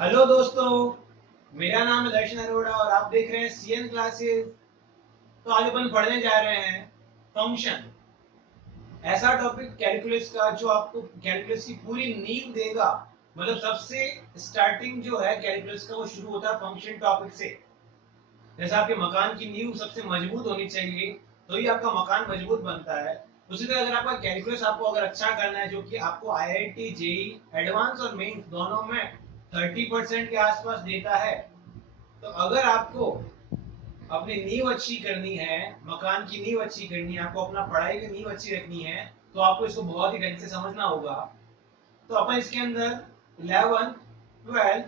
Hello दोस्तों, मेरा नाम है दर्शन अरोड़ा और आप देख रहे हैं सीएन क्लासेस। तो आज अपन पढ़ने जा रहे हैं फंक्शन। ऐसा टॉपिक कैलकुलस का जो आपको कैलकुलस की पूरी नींव देगा। मतलब सबसे स्टार्टिंग जो है कैलकुलस का वो शुरू होता है फंक्शन टॉपिक से। जैसे आपके मकान की नींव सबसे मजबूत होनी चाहिए तो ही आपका मकान मजबूत बनता है। उसी तरह अगर आपका कैलकुलस आपको अगर अच्छा करना है, जो कि आपको आईआईटी जेई एडवांस और मेंस दोनों में 30% के आसपास देता है, तो अगर आपको अपनी नींव अच्छी करनी है, मकान की नींव अच्छी करनी है, आपको अपना पढ़ाई की नींव अच्छी रखनी है, तो आपको इसको बहुत ही ढंग से समझना होगा। तो अपन इसके अंदर 11 12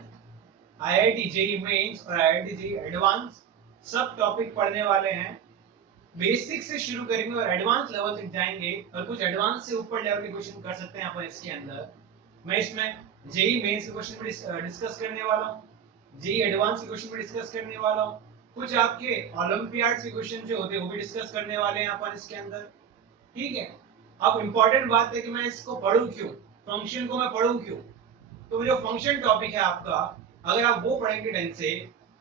आईआईटी जेईई मेंस और आईआईटी जेईई एडवांस सब टॉपिक पढ़ने वाले हैं। बेसिक से शुरू करेंगे और एडवांस लेवल तक जाएंगे और कुछ एडवांस से ऊपर लेवल के क्वेश्चन कर सकते हैं अपन इसके अंदर। मैं इसमें जेईई मेंस के क्वेश्चन पर डिस्कस करने वाला हूँ, जेईई एडवांस के क्वेश्चन पर डिस्कस करने वाला हूँ, कुछ आपके ओलंपियाड के क्वेश्चन जो होते हैं वो भी डिस्कस करने वाले हैं अपन इसके अंदर। ठीक है। अब इंपॉर्टेंट बात है कि मैं इसको पढ़ूं क्यों, फंक्शन को मैं पढ़ूं क्यों। तो जो फंक्शन टॉपिक है आपका, अगर आप वो पढ़ेंगे ढंग से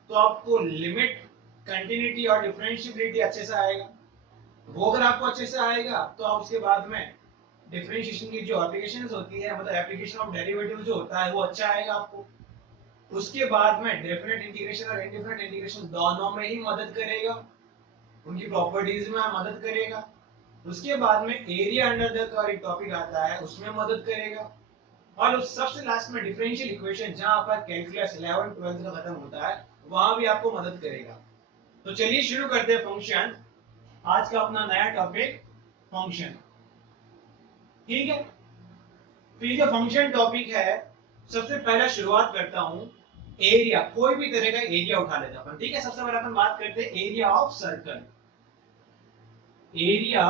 तो आपको लिमिट, कंटिन्यूटी और डिफरेंशिएबिलिटी अच्छे से आएगा। वो अगर आपको अच्छे से आएगा तो आप उसके बाद में डिफरेंशिएशन की जो एप्लीकेशंस होती है, मतलब एप्लीकेशन ऑफ डेरिवेटिव जो होता है वो अच्छा आएगा आपको। उसके बाद में डेफिनेट इंटीग्रेशन और इनडेफिनेट इंटीग्रेशन दोनों में ही मदद करेगा, उनकी प्रॉपर्टीज में मदद करेगा। उसके बाद में एरिया अंडर द कर्व एक टॉपिक आता है, उसमें मदद करेगा। और उस सबसे लास्ट में डिफरेंशियल इक्वेशन, जहां पर कैलकुलस 11 12 का खत्म होता है, वहां भी आपको मदद करेगा। तो चलिए शुरू करते हैं फंक्शन। आज का अपना नया टॉपिक फंक्शन। ठीक है। तो ये जो फंक्शन टॉपिक है, सबसे पहले शुरुआत करता हूं एरिया, कोई भी तरह का एरिया उठा लेते हैं अपन। ठीक है। सबसे पहले अपन बात करते हैं area of circle. Area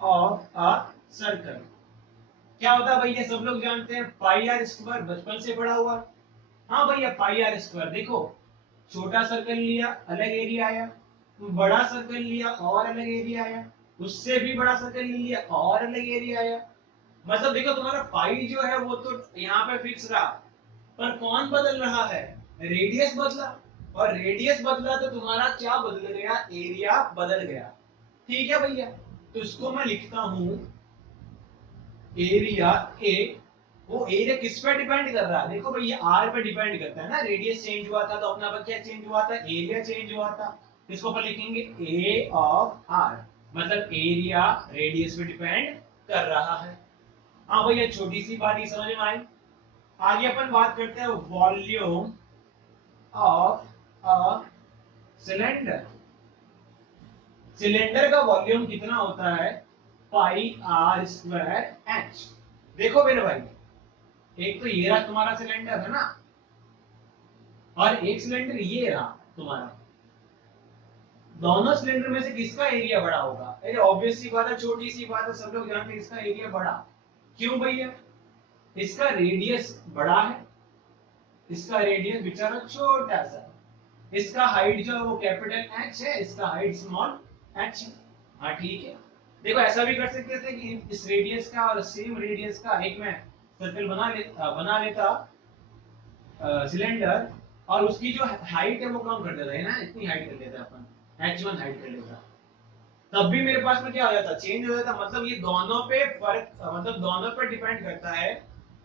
of a circle क्या होता है भैया, सब लोग जानते हैं पाई आर स्क्वायर, बचपन से पढ़ा हुआ। हाँ भैया, पाई आर स्क्वायर। देखो, छोटा सर्कल लिया अलग एरिया आया, बड़ा सर्कल लिया और अलग एरिया आया, उससे भी बड़ा सर्कल लिया और अलग एरिया आया। मतलब देखो, तुम्हारा पाई जो है वो तो यहाँ पे फिक्स रहा, पर कौन बदल रहा है, रेडियस बदला। और रेडियस बदला तो तुम्हारा क्या बदल गया, एरिया बदल गया। ठीक है भैया। तो इसको मैं लिखता हूं एरिया ए। वो एरिया किस पे डिपेंड कर रहा है, देखो भैया आर पे डिपेंड करता है ना। रेडियस चेंज हुआ था तो अपना पर क्या चेंज हुआ था, एरिया चेंज हुआ था। इसको अपन लिखेंगे ए ऑफ आर, मतलब एरिया रेडियस पे डिपेंड कर रहा है। हाँ भैया, छोटी सी बात ही समझ में आई। आगे अपन बात करते हैं volume of a cylinder. Cylinder का वॉल्यूम कितना होता है, पाई आर स्क्वायर एच। देखो मेरे भाई, एक तो ये रहा तुम्हारा सिलेंडर है ना, और एक सिलेंडर ये रहा तुम्हारा। दोनों सिलेंडर में से किसका एरिया बड़ा होगा, अरे ऑब्वियस सी बात है, छोटी सी बात है, सब लोग जानते हैं इसका एरिया बड़ा। क्यों भैया, इसका रेडियस बड़ा है, इसका रेडियस बेचारा छोटा सा। इसका हाइट जो है वो कैपिटल एच है, इसका हाइट स्मॉल एच है। हाँ ठीक है। देखो ऐसा भी कर सकते थे कि इस रेडियस का और सेम रेडियस का एक मैं सर्कल बना लेता सिलेंडर, और उसकी जो हाइट है वो कम कर देता है ना, इतनी हाइट कर लेता अपन, h1 हाइट कर लेता। तब भी मेरे पास में क्या हो जाता, चेंज हो जाता। मतलब ये दोनों पे फर्क, मतलब दोनों पे डिपेंड करता है,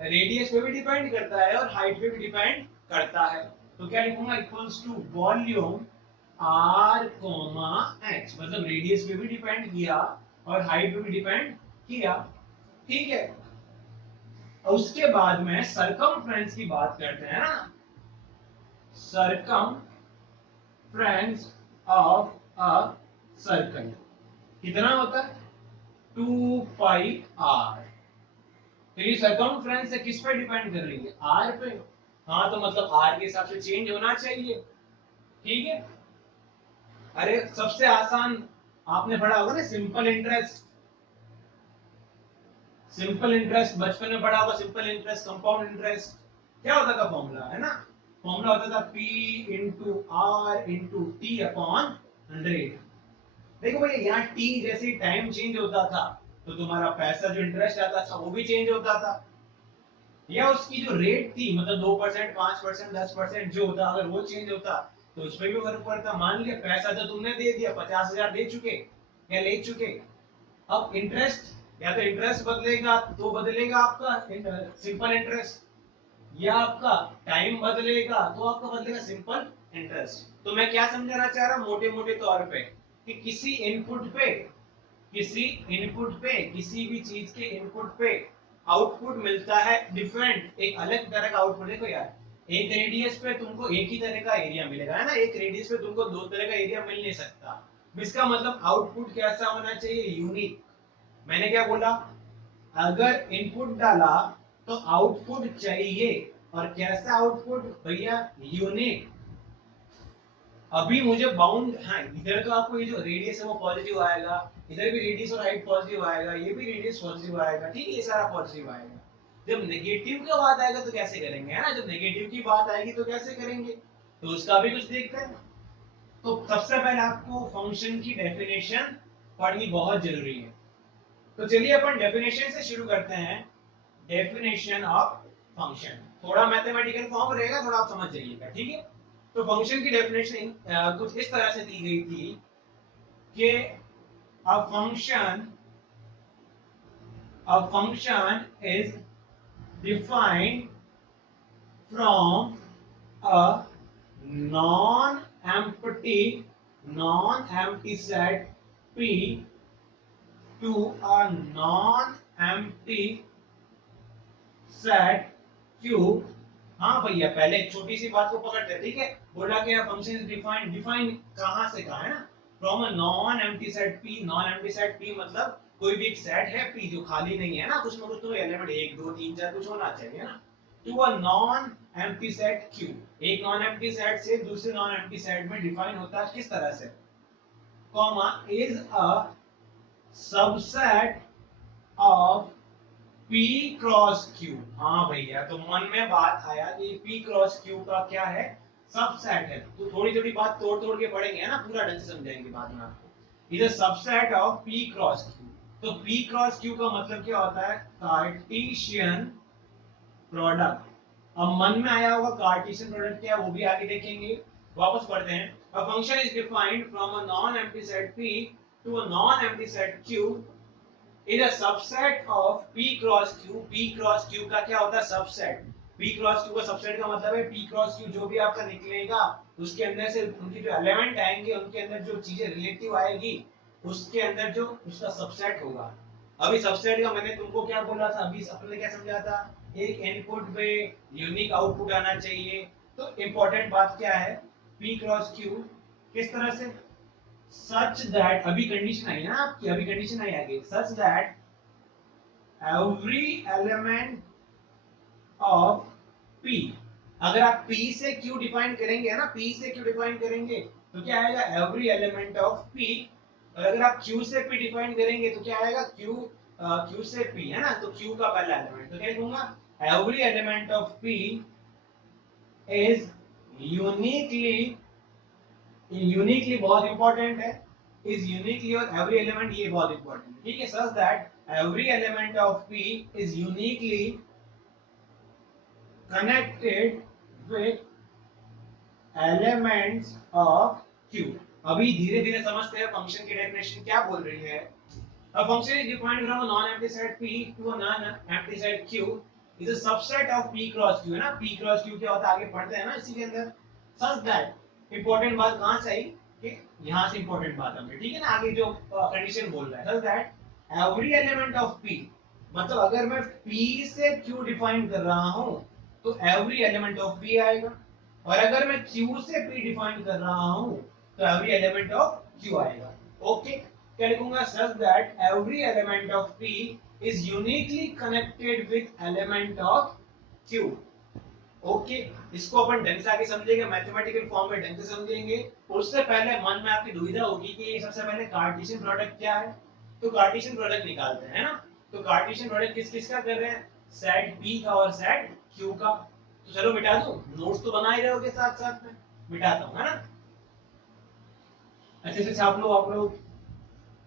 रेडियस पे भी डिपेंड करता है और हाइट पे भी डिपेंड करता है। तो क्या लिखूंगा, equals to volume r comma h, मतलब रेडियस पे भी डिपेंड किया और हाइट पे भी डिपेंड किया। ठीक है। और उसके बाद में सरकमफ्रेंस की बात करते हैं ना, circumference of a circle कितना होता है, 2 पाई r। तो ये circumference है किस पे डिपेंड कर रही है, r पे। हाँ तो मतलब r के हिसाब से चेंज होना चाहिए। ठीक है। अरे सबसे आसान आपने पढ़ा होगा ना, सिंपल इंटरेस्ट। सिंपल इंटरेस्ट बचपन में पढ़ा होगा, सिंपल इंटरेस्ट, कंपाउंड इंटरेस्ट। क्या होता था फॉर्मूला, है ना, फॉर्मूला होता था P into R into T upon 100। देखो भैया, यहाँ टी जैसे ही टाइम चेंज होता था तो तुम्हारा पैसा जो इंटरेस्ट आता था वो भी चेंज होता था। या उसकी जो रेट थी मतलब 2%, 5%, 10% जो होता, अगर वो चेंज होता तो उस पर भी फर्क पड़ता। मान लिया पैसा तो तुमने दे दिया, 50,000 दे चुके या ले चुके, अब इंटरेस्ट या तो इंटरेस्ट बदलेगा तो बदलेगा आपका सिंपल इंटरेस्ट, या आपका टाइम बदलेगा तो आपका बदलेगा सिंपल इंटरेस्ट। तो मैं क्या समझाना चाह रहा हूं मोटे मोटे तौर पे कि किसी इनपुट पे किसी भी चीज के इनपुट पे आउटपुट मिलता है डिफरेंट, एक अलग तरह का आउटपुट। देखो यार एक रेडियस पे तुमको एक ही तरह का एरिया मिलेगा, है ना, एक रेडियस पे तुमको दो तरह का एरिया मिल नहीं सकता। इसका मतलब आउटपुट कैसा होना चाहिए, यूनिक। मैंने क्या बोला, अगर इनपुट डाला तो आउटपुट चाहिए, और कैसा आउटपुट भैया, यूनिक। अभी मुझे बाउंड, हाँ इधर तो आपको ये जो रेडियस है वो पॉजिटिव आएगा, इधर भी रेडियस और हाइट पॉजिटिव आएगा, ये भी रेडियस पॉजिटिव आएगा, ठीक है, ये सारा पॉजिटिव आएगा। जब नेगेटिव का बात आएगा तो कैसे करेंगे, है ना, जब नेगेटिव की बात आएगी तो कैसे करेंगे, तो उसका भी कुछ देखते हैं। तो सबसे पहले आपको फंक्शन की डेफिनेशन पढ़नी बहुत जरूरी है। तो चलिए अपन डेफिनेशन से शुरू करते हैं। डेफिनेशन ऑफ फंक्शन थोड़ा मैथमेटिकल फॉर्म रहेगा, थोड़ा आप समझ जाइएगा, ठीक है। तो फंक्शन की डेफिनेशन कुछ इस तरह से दी गई थी कि अ function is defined from a non-empty non-empty set P to a non-empty set Q। हाँ भैया पहले एक छोटी सी बात को पकड़ते हैं, ठीक है। बोला कि फंक्शन इज डिफाइंड, डिफाइन कहाँ से कहाँ, है ना, from a non empty set P। Non empty set P मतलब कोई भी एक सेट है P जो खाली नहीं है ना, कुछ ना कुछ तो एलिमेंट 1 2 3 4 कुछ होना चाहिए ना, to a non empty set Q। एक नॉन एम्प्टी सेट से दूसरे नॉन एम्प्टी सेट में डिफाइन होता है किस तरह से, comma is a subset of P cross Q। हाँ भैया तो मन में बात आया कि P क्रॉस Q का क्या है, सबसेट है। तो थोड़ी थोड़ी बात तोड़ तोड़ के पढ़ेंगे, है ना, पूरा ढंग से समझाएंगे बाद में आपको। Is a subset of P cross Q। तो P क्रॉस Q का मतलब क्या होता है, कार्टेशियन प्रोडक्ट। अब मन में आया होगा कार्टेशियन प्रोडक्ट क्या है, वो भी आगे देखेंगे। वापस पढ़ते हैं। A function is defined from a non empty set P to a non empty set Q is a subset of P cross Q। P cross Q का क्या होता है, सबसेट। P cross Q का सबसेट का मतलब है P cross Q जो भी आपका निकलेगा उसके अंदर से उनके जो एलिमेंट आएंगे उनके अंदर जो चीजें रिलेटिव आएगी उसके अंदर जो उसका सबसेट होगा। अभी सबसेट का मैंने तुमको क्या बोला था, अभी अपने क्या समझा था, एक इनपुट पे यूनिक आउटपुट आना चाहिए। तो इंपॉर्टेंट बात क्या है, P cross Q किस तरह से, such that, अभी कंडीशन आई है ना आपकी, अभी कंडीशन आई आगे, such that every element of P। अगर आप P से Q डिफाइन करेंगे, है ना, P से Q डिफाइन करेंगे तो क्या आएगा, every element of P। और अगर आप Q से P डिफाइन करेंगे तो क्या आएगा, Q से P, है ना, तो Q का पहला एलिमेंट, तो क्या लिखूंगा, every element of P is uniquely, uniquely बहुत इंपॉर्टेंट है, इज यूनिकली, और एवरी एलिमेंट ये बहुत इंपॉर्टेंट है, ठीक है, such that every element of P is uniquely connected with elements of Q। अभी धीरे धीरे समझते हैं फंक्शन की डेफिनेशन क्या बोल रही है। A function is defined from a non-empty set P to a non-empty set Q is a subset of P cross Q, है ना, P cross Q क्या होता है आगे पढ़ते हैं ना इसी के अंदर। such that इंपॉर्टेंट बात कहां से आई, कि यहां से इंपॉर्टेंट बात है, ठीक है ना, आगे जो कंडीशन बोल रहा है, such that every element of P, मतलब अगर मैं P से Q डिफाइन कर रहा हूं तो every element of P आएगा, और अगर मैं Q से P डिफाइन कर रहा हूं तो every element of Q आएगा। ओके, क्या लिखूंगा, such that every element of P is uniquely connected with element of Q। Okay, इसको अपन ढंग से आगे समझेंगे, मैथमेटिकल फॉर्म में ढंग से समझेंगे। उससे पहले मन में आपकी दुविधा होगी कि सबसे पहले कार्टेशियन प्रोडक्ट क्या है, तो कार्टेशियन प्रोडक्ट निकालते हैं, है ना। तो कार्टेशियन प्रोडक्ट किस किस का कर रहे हैं, सेट P का और सेट Q का। तो चलो मिटा दूं, नोट्स तो बना ही रहोगे साथ साथ में, मिटाता हूं, है ना, अच्छे से छाप लो आप लोग,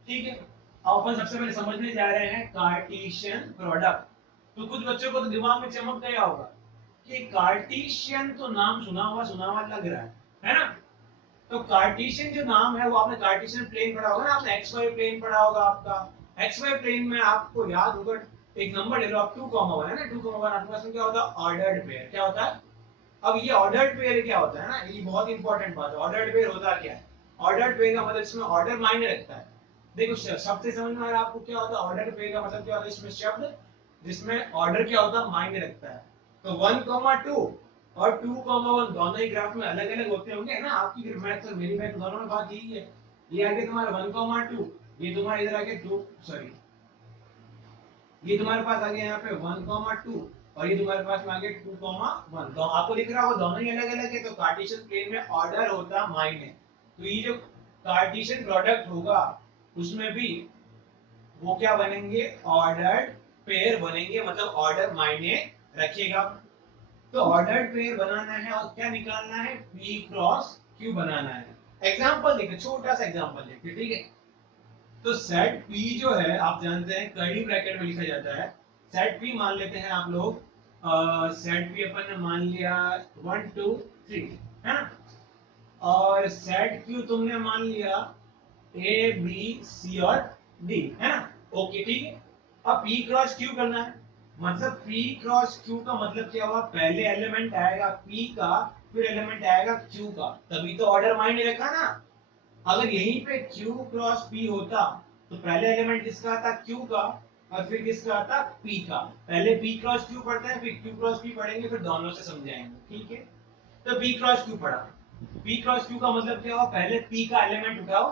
ठीक है। अब अपन सबसे पहले समझने जा रहे हैं कार्टेशियन प्रोडक्ट। तो कुछ बच्चों को तो दिमाग में चमक गया होगा कि कार्टेशियन तो नाम सुना हुआ लग रहा है ना? तो कार्टेशियन जो नाम है वो आपने कार्टेशियन प्लेन पढ़ा होगा ना, आपने एक्स वाई प्लेन पढ़ा होगा। आपका एक्स वाई प्लेन में आपको याद होगा, एक नंबर ले लो आप 2,1 है ना, 2,1 आपके पास में क्या होता है? Ordered pair. क्या होता है? अब ये ऑर्डर्ड पेयर क्या होता है ना, ये बहुत इंपॉर्टेंट बात है। ऑर्डर्ड पेयर होता क्या है? ऑर्डर्ड पेयर का मतलब इसमें ऑर्डर मायने रखता है। देखो शब्द से समझ में आ रहा है आपको क्या होता है ऑर्डर्ड पेयर का मतलब? क्या होता है इसमें शब्द जिसमें ऑर्डर क्या होता है? मायने रखता है। तो 1,2 और 2,1 दोनों ही ग्राफ में अलग अलग होते होंगे ना? आपकी मैथ और मेरी मैथ दोनों में बात यही है। ये आगे तुम्हारा 1,2, ये तुम्हारा इधर आगे 2, सॉरी ये तुम्हारे पास आ गया यहाँ पे 1,2 और ये तुम्हारे पास में आ गया 2,1। तो आपको दिख रहा होगा दोनों ही अलग अलग है। तो कार्टेशियन प्लेन में ऑर्डर होता माइने। तो ये जो कार्टेशियन प्रोडक्ट होगा उसमें भी वो क्या बनेंगे? ऑर्डर्ड पेयर बनेंगे, मतलब ऑर्डर मायने रखेगा। तो ऑर्डर्ड पेयर बनाना है और क्या निकालना है? P क्रॉस Q बनाना है। एग्जांपल देखिए, छोटा सा एग्जांपल देखिए, ठीक है? तो सेट P जो है आप जानते हैं कर्ली ब्रैकेट में लिखा जाता है। सेट P मान लेते हैं आप लोग, सेट P अपन ने मान लिया 1 2 3, है ना? और सेट Q तुमने मान लिया A B C और D, है ना? ओके ठीक है। अब P क्रॉस Q करना है, मतलब P क्रॉस Q का मतलब क्या हुआ? पहले एलिमेंट आएगा P का, फिर एलिमेंट आएगा Q का, तभी तो ऑर्डर मायने रखा ना। अगर यहीं पे Q क्रॉस P होता तो पहले एलिमेंट किसका आता? Q का, और फिर किसका आता? P का। पहले P क्रॉस Q पढ़ते हैं, फिर Q क्रॉस P पढ़ेंगे, फिर दोनों से समझाएंगे, ठीक है? तो P क्रॉस Q पढ़ा। P क्रॉस Q का मतलब क्या हुआ? पहले P का एलिमेंट उठाओ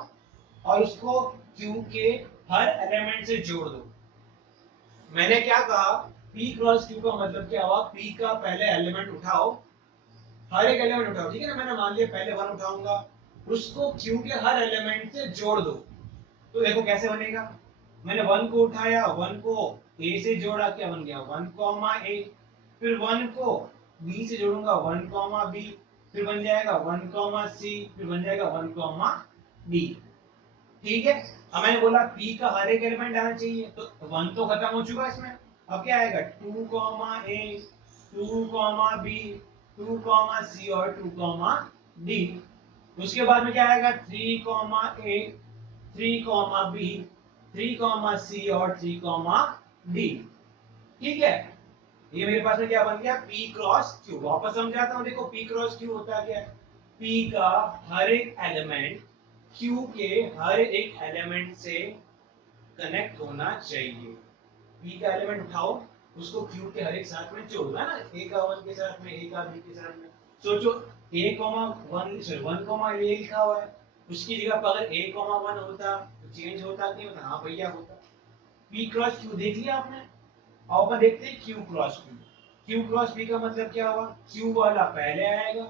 और उसको Q के हर एलिमेंट से जोड़ दो। मैंने क्या कहा? P क्रॉस Q का मतलब क्या हुआ? P का पहले एलिमेंट उठाओ, हर एक एलिमेंट उठाओ, ठीक है ना? मैंने मान लिया पहले 1 उठाऊंगा, उसको Q के हर एलिमेंट से जोड़ दो। तो देखो कैसे बनेगा? मैंने 1 को उठाया, 1 को A से जोड़ा, क्या बन गया? 1, A। फिर 1 को B से जोड़ूंगा, 1, B। फिर बन जाएगा 1, C। फिर बन जाएगा 1, D। ठीक है? अब मैंने बोला P का हर एक एलिमेंट आना चाहिए, तो 1 तो खत्म हो चुका इसमें। अब क्या आएगा? 2, A, 2, B, 2, C और 2, D। उसके बाद में क्या आएगा? 3, A, 3, B, 3, C और 3, D। ठीक है? ये मेरे पास में क्या बन गया? P cross Q। वापस समझाता हूं, देखो P क्रॉस Q होता क्या है? P का हर एक एलिमेंट Q के हर एक एलिमेंट से कनेक्ट होना चाहिए। P का एलिमेंट उठाओ, उसको Q के हर एक साथ में जोड़ो, है ना? A का 1 के साथ में, A का B के साथ में। सोचो A, 1 सॉरी 1, A लिखा हुआ है, उसकी जगह पर अगर A, 1 होता तो चेंज होता कि होता? हाँ भैया होता। P क्रॉस Q देख लिया आपने। अब अपन देखते हैं Q cross P। Q cross P का मतलब क्या हुआ? Q वाला पहले आएगा,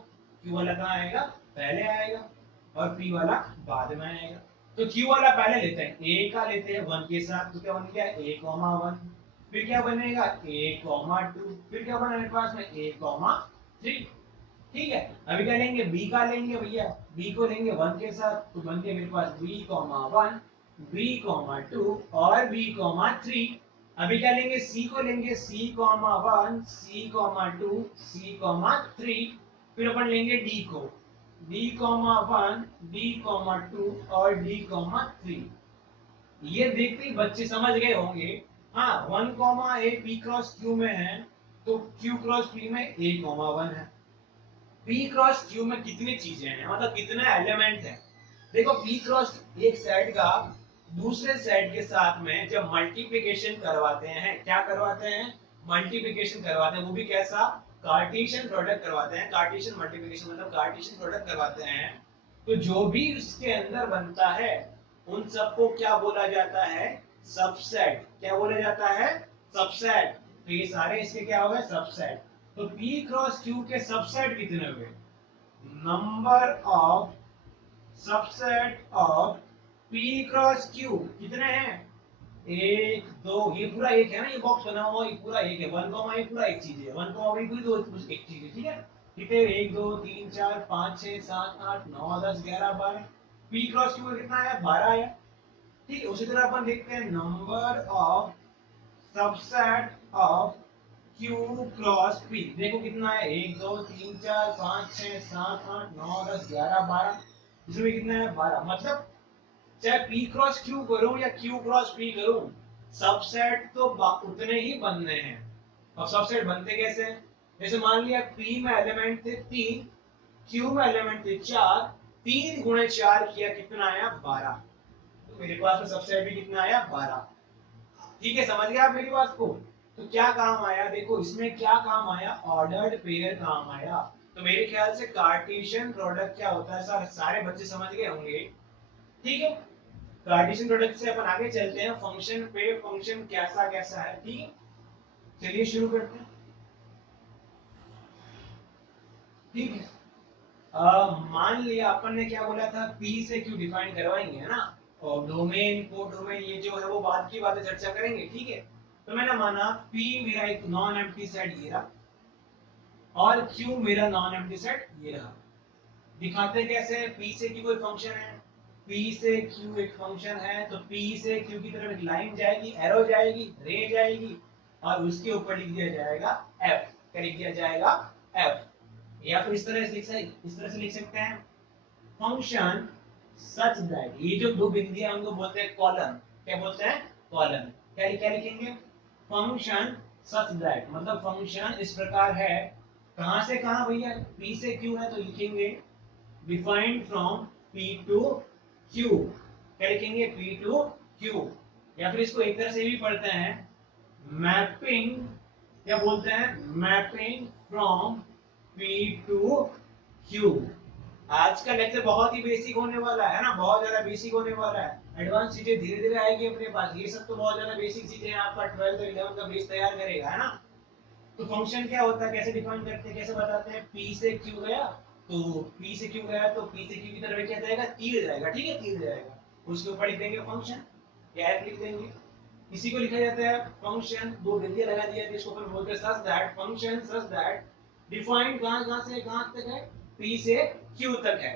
Q वाला कहाँ आएगा? पहले आएगा, और P वाला बाद में आएगा। तो Q वाला पहले लेते हैं, A का लेते हैं 1 के साथ, तो क्या बन गया? A, 1। फिर क्या बनेगा? A, 2। फिर क्या बना मेरे पास में? A, 3। ठीक है? अभी क्या लेंगे? B का लेंगे भैया, B को लेंगे 1 के साथ, तो बन गया मेरे पास B, 1, B, 2 और B, 3। अभी क्या लेंगे? C को लेंगे, C, 1, C, 2, C, 3। फिर अपन लेंगे D को, D, 1, D, 2 और D, 3। ये देखते ही बच्चे समझ गए होंगे। हाँ 1, A P क्रॉस Q में है, तो Q क्रॉस P में A, 1 है। P क्रॉस Q में कितनी चीजें हैं, मतलब कितने एलिमेंट हैं? देखो P क्रॉस एक सेट का दूसरे सेट के साथ में जब मल्टीप्लिकेशन करवाते हैं, क्या करवाते हैं? मल्टीप्लिकेशन करवाते हैं, वो भी कैसा? कार्टेशियन प्रोडक्ट करवाते हैं। कार्टेशियन मल्टीप्लिकेशन मतलब कार्टेशियन प्रोडक्ट करवाते हैं। तो जो भी उसके अंदर बनता है उन सबको क्या बोला जाता है? सबसेट। क्या बोला जाता है? सबसेट। तो ये सारे इसके क्या हो गए? सबसेट। तो P क्रॉस Q के सबसेट कितने हुए? Number of subset of P cross Q कितने हैं? 1 2, ये पूरा एक है ना, ये बॉक्स बना हुआ ये पूरा एक है। 1, ये पूरा एक चीज है। 1, पूरी दो एक चीज है, ठीक है? कितने? 1 2 3 4 5 6 7 8 9 10 11 12। P क्रॉस Q कितना है? 12 है। ठीक है? उसी तरह अपन देखते हैं number of subset of Q cross P। देखो कितना है, 1 2 3 4 5 6 7 8 9 10 11 12, इसमें कितना है 12। मतलब चाहे P क्रॉस Q करूं या Q क्रॉस P करूं, सबसेट तो उतने ही बनने हैं। अब सबसेट बनते कैसे हैं? जैसे मान लिया P में एलिमेंट थे 3, Q में एलिमेंट थे 4, 3 गुणे 4 किया कितना आया 12। तो मेरे पास में सबसेट भी कितना आया 12। ठीक है, समझ गए आप मेरी बात को? तो क्या काम आया, देखो इसमें क्या काम आया, ऑर्डर्ड पेयर काम आया। तो मेरे ख्याल से कार्टेशियन प्रोडक्ट क्या होता है, सारे बच्चे समझ गए होंगे। ठीक है, कार्टेशियन प्रोडक्ट से अपन आगे चलते हैं फंक्शन पे, फंक्शन कैसा कैसा है। ठीक है, चलिए शुरू करते हैं। ठीक है, मान लिया अपन ने क्या बोला था, P से Q डिफाइन करवाएंगे है ना, और डोमेन को डोमेन ये जो है वो बाद की बातें चर्चा करेंगे। ठीक है, तो मैंने माना P मेरा एक नॉन एम्प्टी सेट ये रहा और Q मेरा नॉन एम्प्टी सेट ये रहा। दिखाते कैसे हैं, P से Q कोई फंक्शन है, P से Q एक फंक्शन है, तो P से Q की तरफ एक लाइन जाएगी, एरो जाएगी, रे जाएगी, और उसके ऊपर लिख दिया जाएगा F। क्या लिख दिया जाएगा F। या फिर इस तरह से लिख सकते हैं फंक्शन सच दैट, ये जो दो बिंदियां हमको बोलते हैं कॉलम, क्या बोलते हैं कॉलम। क्या लिखेंगे फंक्शन सच दैट, मतलब फंक्शन इस प्रकार है, कहां से कहां भैया, P से Q है तो लिखेंगे defined from P to Q। क्या लिखेंगे P टू Q। या फिर इसको एक तरह से भी पढ़ते हैं मैपिंग, क्या बोलते हैं mapping from P to Q। आज का लेक्चर बहुत ही बेसिक होने वाला है ना, बहुत ज्यादा बेसिक होने वाला है। एडवांस चीजें धीरे धीरे आएगी अपने पास, ये सब तो बहुत ज्यादा बेसिक चीजें हैं, आपका 12th और 11th का बेस तैयार करेगा है ना। तो फंक्शन क्या होता है, कैसे डिफाइन करते हैं, कैसे बताते हैं, P से Q गया तो P से Q गया तो P से Q की तरफ क्या जाएगा, तीर जाएगा। ठीक है, तीर जाएगा, उसके ऊपर लिख देंगे फंक्शन या एफ लिख देंगे। इसी को लिखा जाता है फंक्शन, दो बिंदियां लगा दिया इसको अपन बोलते हैं such that, function such that defined कहां से कहां तक है, P से Q तक है।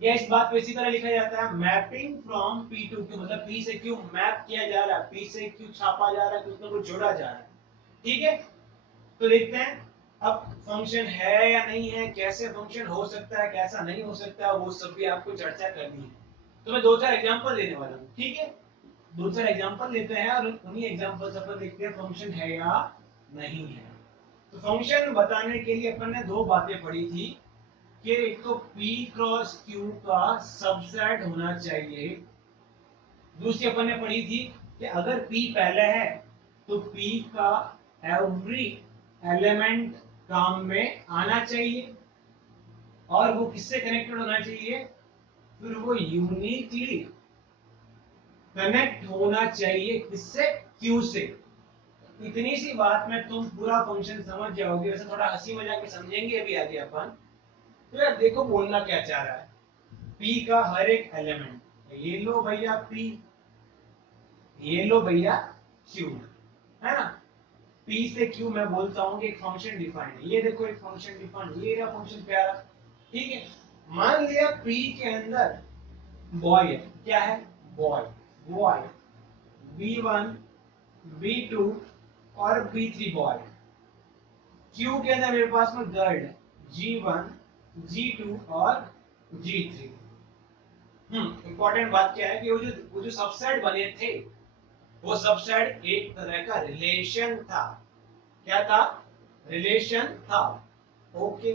या इस बात को इसी तरह लिखा जाता है mapping from P to Q, मतलब P से Q मैप किया जा रहा है, P से Q छापा जा रहा है, कुछ ना कुछ जोड़ा जा रहा है। ठीक है, तो देखते हैं अब फंक्शन है या नहीं है, कैसे फंक्शन हो सकता है, कैसा नहीं हो सकता, वो सब भी आपको चर्चा करनी है। तो मैं दो चार एग्जांपल देने वाला हूँ। ठीक है, दो चार एग्जांपल लेते हैं और उन्हीं एग्जांपल से अपन देखते हैं फंक्शन है या नहीं है। तो फंक्शन बताने के लिए अपन ने दो बातें पढ़ी थी कि एक तो P क्रॉस Q का सबसेट होना चाहिए, दूसरी अपन ने पढ़ी थी कि अगर P पहले है तो P का एवरी एलिमेंट काम में आना चाहिए, और वो किससे कनेक्टेड होना चाहिए, फिर वो यूनिकली कनेक्ट होना चाहिए किससे, Q से। इतनी सी बात में तुम पूरा फंक्शन समझ जाओगे। वैसे थोड़ा हंसी मजाक में समझेंगे अभी आगे अपन। तो यार देखो बोलना क्या चाह रहा है, P का हर एक एलिमेंट, ये लो भैया P, ये लो भैया Q, है ना। P से Q मैं बोलता हूँ कि एक फंक्शन डिफाइन है, ये देखो एक फंक्शन डिफाइन, ये रहा फंक्शन प्यारा। ठीक है, मान लिया P के अंदर बॉय है, क्या है बॉय, बॉय B1 B2 और B3 बॉय। Q के अंदर मेरे पास में गर्ल है G1 G2 और G3। इंपॉर्टेंट बात क्या है कि वो जो सबसेट बने थे, वो सबसेट एक तरह का रिलेशन था। क्या था, रिलेशन था। ओके,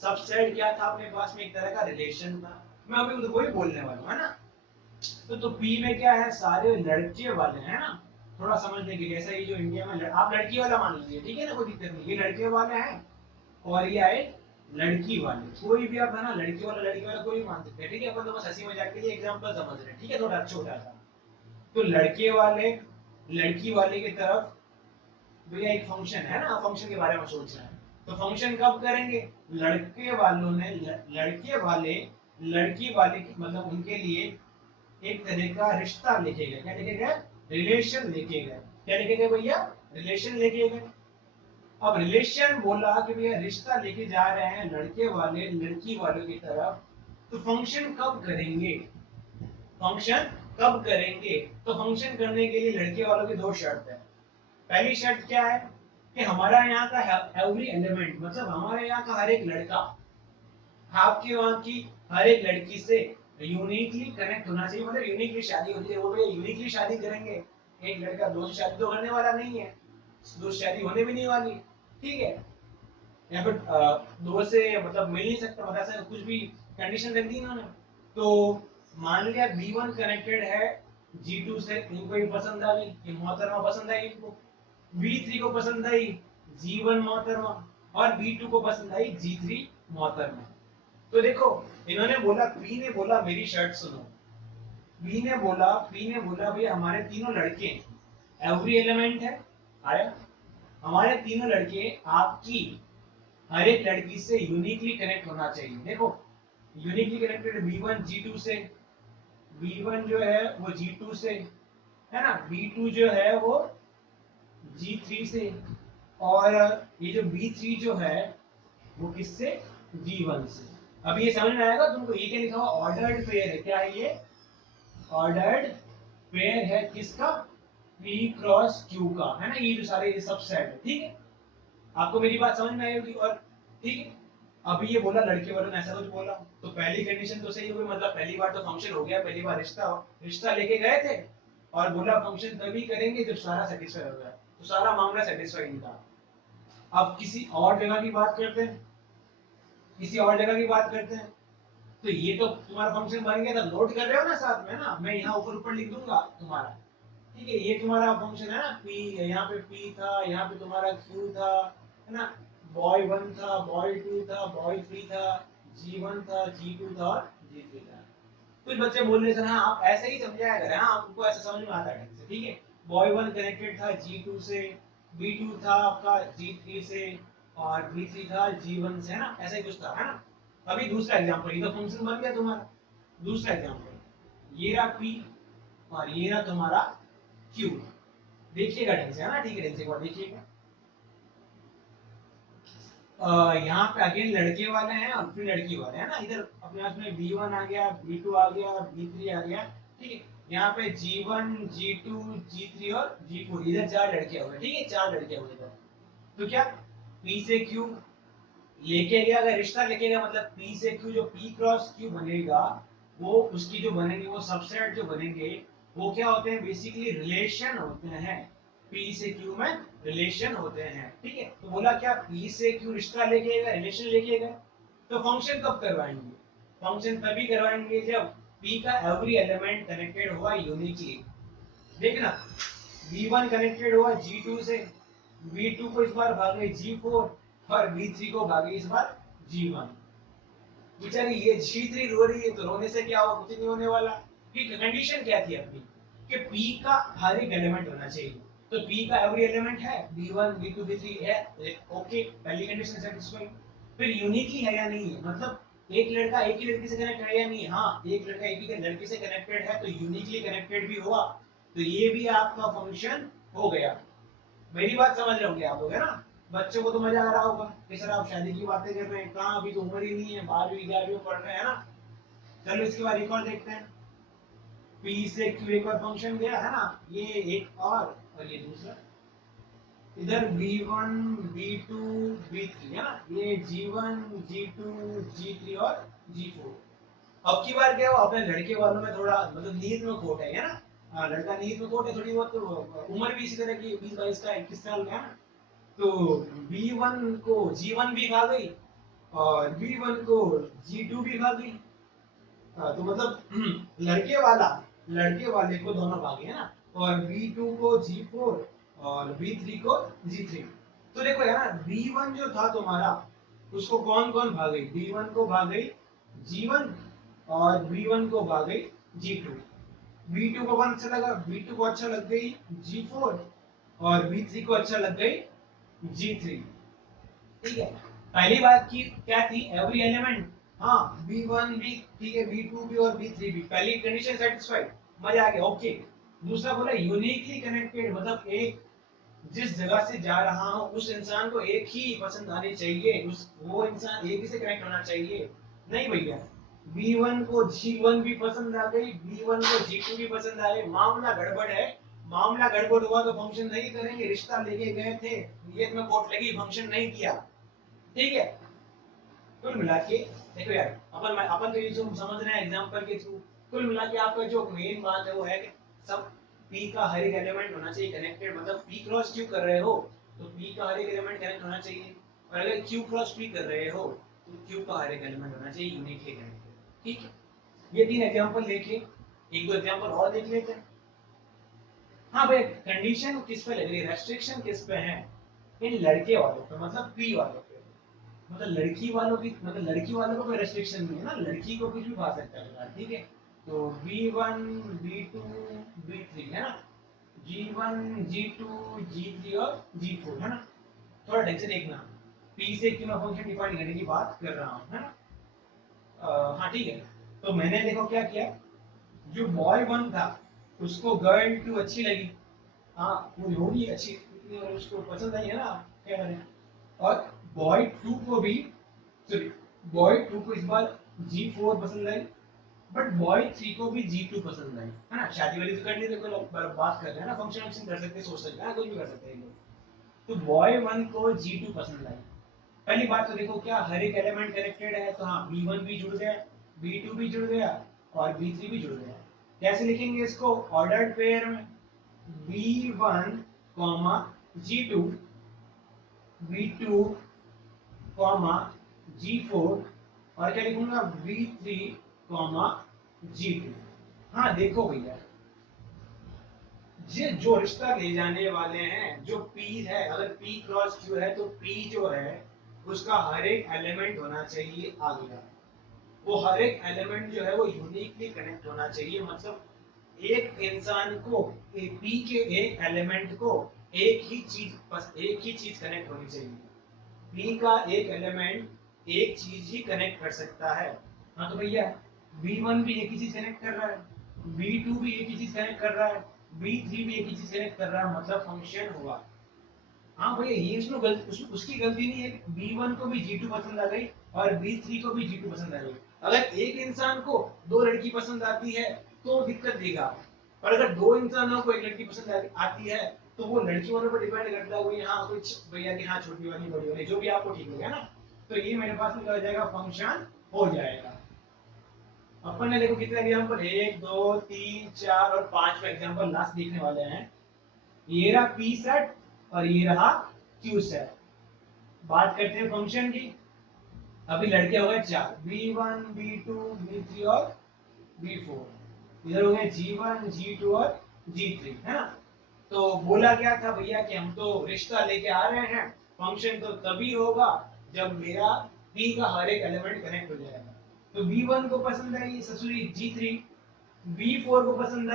सबसेट क्या था अपने पास में, एक तरह का रिलेशन था। मैं अभी उनको ही बोलने वाला हूं है ना। तो P में क्या है, सारे लड़के वाले हैं ना। थोड़ा समझने के लिए, ऐसा ये जो इंडिया में आप लड़की वाला मान लीजिए, ठीक है ना, कोई दिक्कत नहीं, ये लड़के वाले हैं और ये आए लड़की वाले। कोई भी आप है ना, लड़की वाला लड़की वाला कोई भी मान सकते हैं। ठीक है, अपन तो बस हंसी मजाक के लिए एग्जांपल समझ रहे हैं। ठीक है, थोड़ा छोटा सा। तो लड़के वाले लड़की वाले की तरफ भैया एक फंक्शन है ना, फंक्शन के बारे में सोच रहे हैं। तो फंक्शन कब करेंगे, लड़के वालों ने लड़के वाले लड़की वाले मतलब उनके लिए एक तरह का रिश्ता लिखे गए। क्या लिखे गए, रिलेशन लिखे गए। क्या लिखे गए भैया, रिलेशन लिखे गए। अब रिलेशन बोला कि भैया रिश्ता लेके जा रहे हैं लड़के वाले लड़की वालों की तरफ, तो फंक्शन कब करेंगे, फंक्शन कब करेंगे। तो फंक्शन करने के लिए लड़के वालों की दो शर्त है। पहली शर्त क्या है कि हमारा यहाँ का एवरी एलिमेंट, मतलब हमारे यहाँ का हर एक लड़का आपके वहाँ की हर एक लड़की से यूनिकली कनेक्ट होना चाहिए, मतलब यूनिकली शादी होनी चाहिए। वो भैया यूनिकली शादी करेंगे, एक लड़का दो से शादी तो करने वाला नहीं है, दो से शादी होने भी नहीं वाली, ठीक है, या फिर दो से मतलब मिल नहीं सकता, मतलब ऐसा कुछ भी कंडीशन रख दी इन्होंने। तो मान लिया B1 कनेक्टेड है G2 से, इनको ये पसंद आ गई, ये मोहतरमा पसंद आई इनको, B3 को पसंद आई G1 मोहतरमा, और B2 को पसंद आई G3 मोहतरमा। तो देखो इन्होंने बोला, P ने बोला मेरी शर्त सुनो, P ने बोला भैया हमारे तीनों लड़के एवरी एलिमेंट है, आया, हमारे तीनों लड़के आपकी हर एक लड़की से यूनिकली कनेक्ट होना चाहिए। देखो यूनिकली कनेक्टेड B1 G2 से, B1 जो है वो G2 से, है ना, B2 जो है वो G3 से, और ये जो B3 जो है वो किससे, G1 से। अब ये समझ में आएगा तुमको, ये क्या लिखा हुआ, ऑर्डर्ड पेयर है, क्या है ये, ऑर्डर्ड पेयर है किसका, P क्रॉस Q का, है ना, ये जो सारे ये सब सेट है, ठीक है, आपको मेरी बात समझ में आई होगी। और ठीक है, अभी ये बोला लड़के वालों ने ऐसा कुछ बोला, तो पहली कंडीशन तो सही हो गई, मतलब पहली बार तो फंक्शन हो गया, पहली बार रिश्ता रिश्ता लेके गए थे और बोला फंक्शन तभी करेंगे जब सारा सेटिस्फाई हो गया, तो सारा मामला सेटिस्फाई नहीं था। अब किसी और जगह की बात करते हैं, किसी और जगह की बात करते हैं, तो ये तो तुम्हारा फंक्शन बन गया था, नोट कर रहे हो ना साथ में ना, मैं यहाँ ऊपर ऊपर लिख दूंगा तुम्हारा, ठीक है, ये तुम्हारा फंक्शन है ना, P यहाँ पे P था, यहाँ पे तुम्हारा Q था, है ना, बॉय 1 था, बॉय 2 था, बॉय 3 था, G1 था, G2 था और G3 था। कुछ बच्चे बोल रहे थे हाँ आप ऐसे ही समझाया करें, हाँ आपको ऐसा समझ में आता है ढंग से, ठीक है, बॉय 1 कनेक्टेड था G2 से, B2 था आपका G3 से, और B3 था G1 से, है ना, ऐसा ही कुछ था, है ना। अभी दूसरा एग्जांपल, ये तो फंक्शन बन गया तुम्हारा, दूसरा एग्जांपल, ये रहा P और ये रहा तुम्हारा Q, देखिएगा ढंग से, है ना, ठीक है, ढंग से एक बार देखिएगा। यहाँ पे अगेन लड़के वाले हैं और फिर लड़की वाले, है ना, इधर अपने पास में B1 आ गया, B2 आ गया और B3 आ गया, ठीक है, यहाँ पे G1 G2 G3 और G4, इधर चार लड़के हो गए, ठीक है, चार लड़के हो गए इधर। तो क्या P से Q लेके गया, अगर रिश्ता लेके गया मतलब P से Q, जो P क्रॉस Q बनेगा वो उसकी जो बनेंगे वो सबसेट जो बनेंगे वो क्या होते हैं, बेसिकली रिलेशन होते हैं, P से Q में रिलेशन होते हैं, ठीक है। तो बोला क्या, P से Q रिश्ता लेके गया, रिलेशन लेके गया, तो फंक्शन कब करवाएंगे, फंक्शन तभी करवाएंगे जब P का एवरी एलिमेंट कनेक्टेड हुआ यूनिकली। देखना V1 कनेक्टेड हुआ G2 से, V2 को इस बार भागे G4 और V3 को भागे इस बार G1। बेचारी ये G3 रो रही है, तो रोने से क्या होगा, कुछ नहीं होने वाला। कि कंडीशन क्या थी अपनी कि P का हर एक एलिमेंट होना चाहिए, तो P का एवरी एलिमेंट है, B1 B2 B3 है, ओके, पहली कंडीशन सेटिस्फाई। फिर यूनिकली है या नहीं है, मतलब एक लड़का एक ही लड़की से कनेक्ट है या नहीं, हाँ एक लड़का एक ही लड़की से कनेक्टेड है तो यूनिकली कनेक्टेड भी हुआ, तो ये भी आपका फंक्शन हो गया। मेरी बात समझ रहे होंगे आप लोग, है ना, बच्चों को तो मजा आ रहा होगा कि सर आप शादी की बातें कर रहे हैं, कहाँ अभी तो उम्र ही नहीं है, 12वीं 11वीं पढ़ रहे हैं ना। चलो इसके बाद एक और देखते हैं, P से Q एक और फंक्शन गया, है ना, ये एक और ये दूसरा, इधर B1 B2 B3, है ना, ये G1 G2 G3 और G4। अब की बार क्या हो, अपने लड़के वालों में थोड़ा मतलब नीयत में खोट है ना, लड़का नीयत में खोट है थोड़ी बहुत, तो उम्र भी इसी तरह की 20 22 का 21 साल का है ना, तो B1 को G1 भी खा गई और B1 को G2 भी खा गई। तो मतलब लड़के वाले को दोनों भागे, है ना, और B2 को G4 और B3 को G3। तो देखो यार B1 जो था तुम्हारा उसको कौन कौन भाग गई, B1 को भाग गई G1 और B1 को भाग गई G2। B2 को कौन अच्छा लगा, B2 को अच्छा लग गई G4 और B3 को अच्छा लग गई G3, ठीक है। पहली बात की क्या थी, एवरी एलिमेंट, हाँ B1 भी ठीक है, B2 भी और B3 भी, पहली कंडीशन सेटिस्फाइड, मजा आ गया, ओके। दूसरा बोला यूनिकली कनेक्टेड, मतलब एक जिस जगह से जा रहा हूं उस इंसान को एक ही पसंद आनी चाहिए, उस वो इंसान एक ही से कनेक्ट होना चाहिए, नहीं भैया B1 को G1 भी पसंद आ गई, B1 को G2 भी पसंद आ गई, मामला गड़बड़ है, मामला गड़बड़ हुआ तो फंक्शन नहीं करेंगे, रिश्ता लेके गए थे, नियत में खोट लगी, फंक्शन नहीं किया, ठीक है। कुल मिला के देखो यार, अपन तो ये जो समझ रहे हैं एग्जांपल के थ्रू, कुल मिला के आपका जो मेन बात है वो है कि सब p का हर एक एलिमेंट होना चाहिए कनेक्टेड, मतलब p क्रॉस q कर रहे हो तो p का हर एक एलिमेंट कनेक्ट होना चाहिए, और अगर q क्रॉस p कर रहे हो तो q का हर एक एलिमेंट होना चाहिए यूनिकली कनेक्टेड, ठीक है। ये तीन एग्जांपल लेके एक दो एग्जांपल और देख लेते हैं। हाँ भाई, कंडीशन किस पे लग रही है, रेस्ट्रिक्शन किस पे है, इन लड़के वालों पे, मतलब p वालों पे, मतलब लड़की वालों की, मतलब लड़की वालों को कोई रेस्ट्रिक्शन नहीं है ना, लड़की को कुछ भी खा सकता है, ठीक है। तो B1 B2 B3 है ना, G1 G2 G3 और G4 है ना। थोड़ा ढंग से देखना, P से क्यों मैं फंक्शन डिफाइन करने की बात कर रहा हूँ, है ना। हाँ ठीक है। तो मैंने देखो क्या किया, जो बॉय वन था उसको गर्ल टू अच्छी लगी, हाँ वो होगी अच्छी, इतनी और उसको पसंद आई है ना, क्या करें। और बॉय टू को भी, सॉरी, बॉय टू को इस बार G4 पसंद आई, बट बॉय थ्री को भी G2 पसंद आई, है ना। शादी वाली तो कर नहीं, देखो लोग बात कर रहे हैं ना, फंक्शन वंक्शन कर सकते हैं, सोच सकते हैं, कुछ भी कर सकते हैं लोग। तो बॉय वन को G2 पसंद आई। पहली बात तो देखो क्या हर एक एलिमेंट कनेक्टेड है, तो हाँ B1 भी जुड़ गया, B2 भी जुड़ गया और B3 भी जुड़ गया। कैसे लिखेंगे इसको, ऑर्डर्ड पेयर में, B1 G2 B2 G4 और क्या लिखूंगा B3 G2। हाँ देखो भैया, ये जो रिश्ता ले जाने वाले हैं, जो P है, अगर P क्रॉस Q है तो P जो है उसका हर एक एलिमेंट होना चाहिए आगे, वो हर एक एलिमेंट जो है वो यूनिकली कनेक्ट होना चाहिए, मतलब एक इंसान को P के एक एलिमेंट को एक ही चीज कनेक्ट होनी चाहिए। P का एक एलिमेंट एक चीज ही कनेक्ट कर सकता है। हाँ तो भैया B1 भी एक ही चीज कनेक्ट कर रहा है, B2 भी एक ही चीज कनेक्ट कर रहा है, B3 भी एक ही चीज कनेक्ट कर रहा है, मतलब फंक्शन हुआ। हाँ भैया ये उसकी गलती नहीं है, B1 को भी G2 पसंद आ गई और B3 को भी G2 पसंद आ गई। अगर एक इंसान को दो लड़की पसंद आती है तो दिक्कत देगा, और अगर दो इंसानों को एक लड़की पसंद आती है तो वो लड़की वालों पर डिपेंड करता है, वो यहाँ कुछ भैया कि हाँ छोटी वाली बड़ी वाली जो भी आपको ठीक लगे ना। तो ये मेरे पास क्या हो जाएगा, फंक्शन हो जाएगा। अपन ने देखो कितने एग्जांपल, एक दो तीन चार और पांचवा एग्जांपल लास्ट देखने वाले हैं। ये रहा पी सेट और ये रहा क्यू सेट। बात करते हैं फंक्शन की। अभी लड़के हो गए चार, B1 B2 B3 और B4, इधर हो गए G1 G2 और G3, है ना। तो बोला क्या था भैया कि हम तो रिश्ता लेके आ रहे हैं, फंक्शन तो तभी होगा जब मेरा P का हर एक एलिमेंट कनेक्ट हो जाएगा। तो B1 को पसंद आई ससुरी G3, B4 को पसंद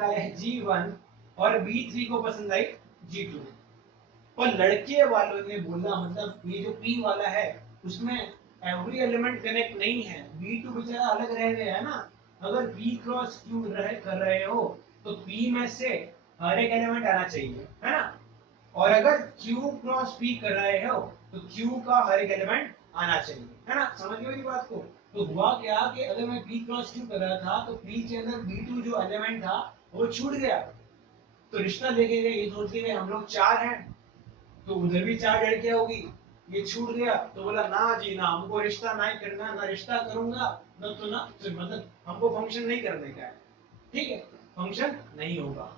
आया G1 और B3 को पसंद आई G2। पर लड़के वालों ने बोला, मतलब ये जो P वाला है उसमें एवरी एलिमेंट कनेक्ट नहीं है, B2 बेचारा अलग रह गया है ना। अगर P क्रॉस Q कर रहे हो तो P में से हर एक एलिमेंट आना चाहिए, है ना। और अगर Q क्रॉस P कर रहे हो तो Q का हर एक एलिमेंट आना चाहिए, है ना। समझ गए मेरी बात को। तो हुआ क्या कि अगर मैं P क्रॉस Q कर रहा था तो P के अंदर B2 जो एलिमेंट था वो छूट गया, तो रिश्ता लेके गए ये सोच के हम लोग चार हैं तो उधर भी चार लड़कियां होगी, ये छूट गया तो बोला ना जी ना, हमको रिश्ता नहीं करना, ना रिश्ता करूंगा ना, तो ना तो मतलब हमको फंक्शन नहीं करने का है, ठीक है, फंक्शन नहीं होगा,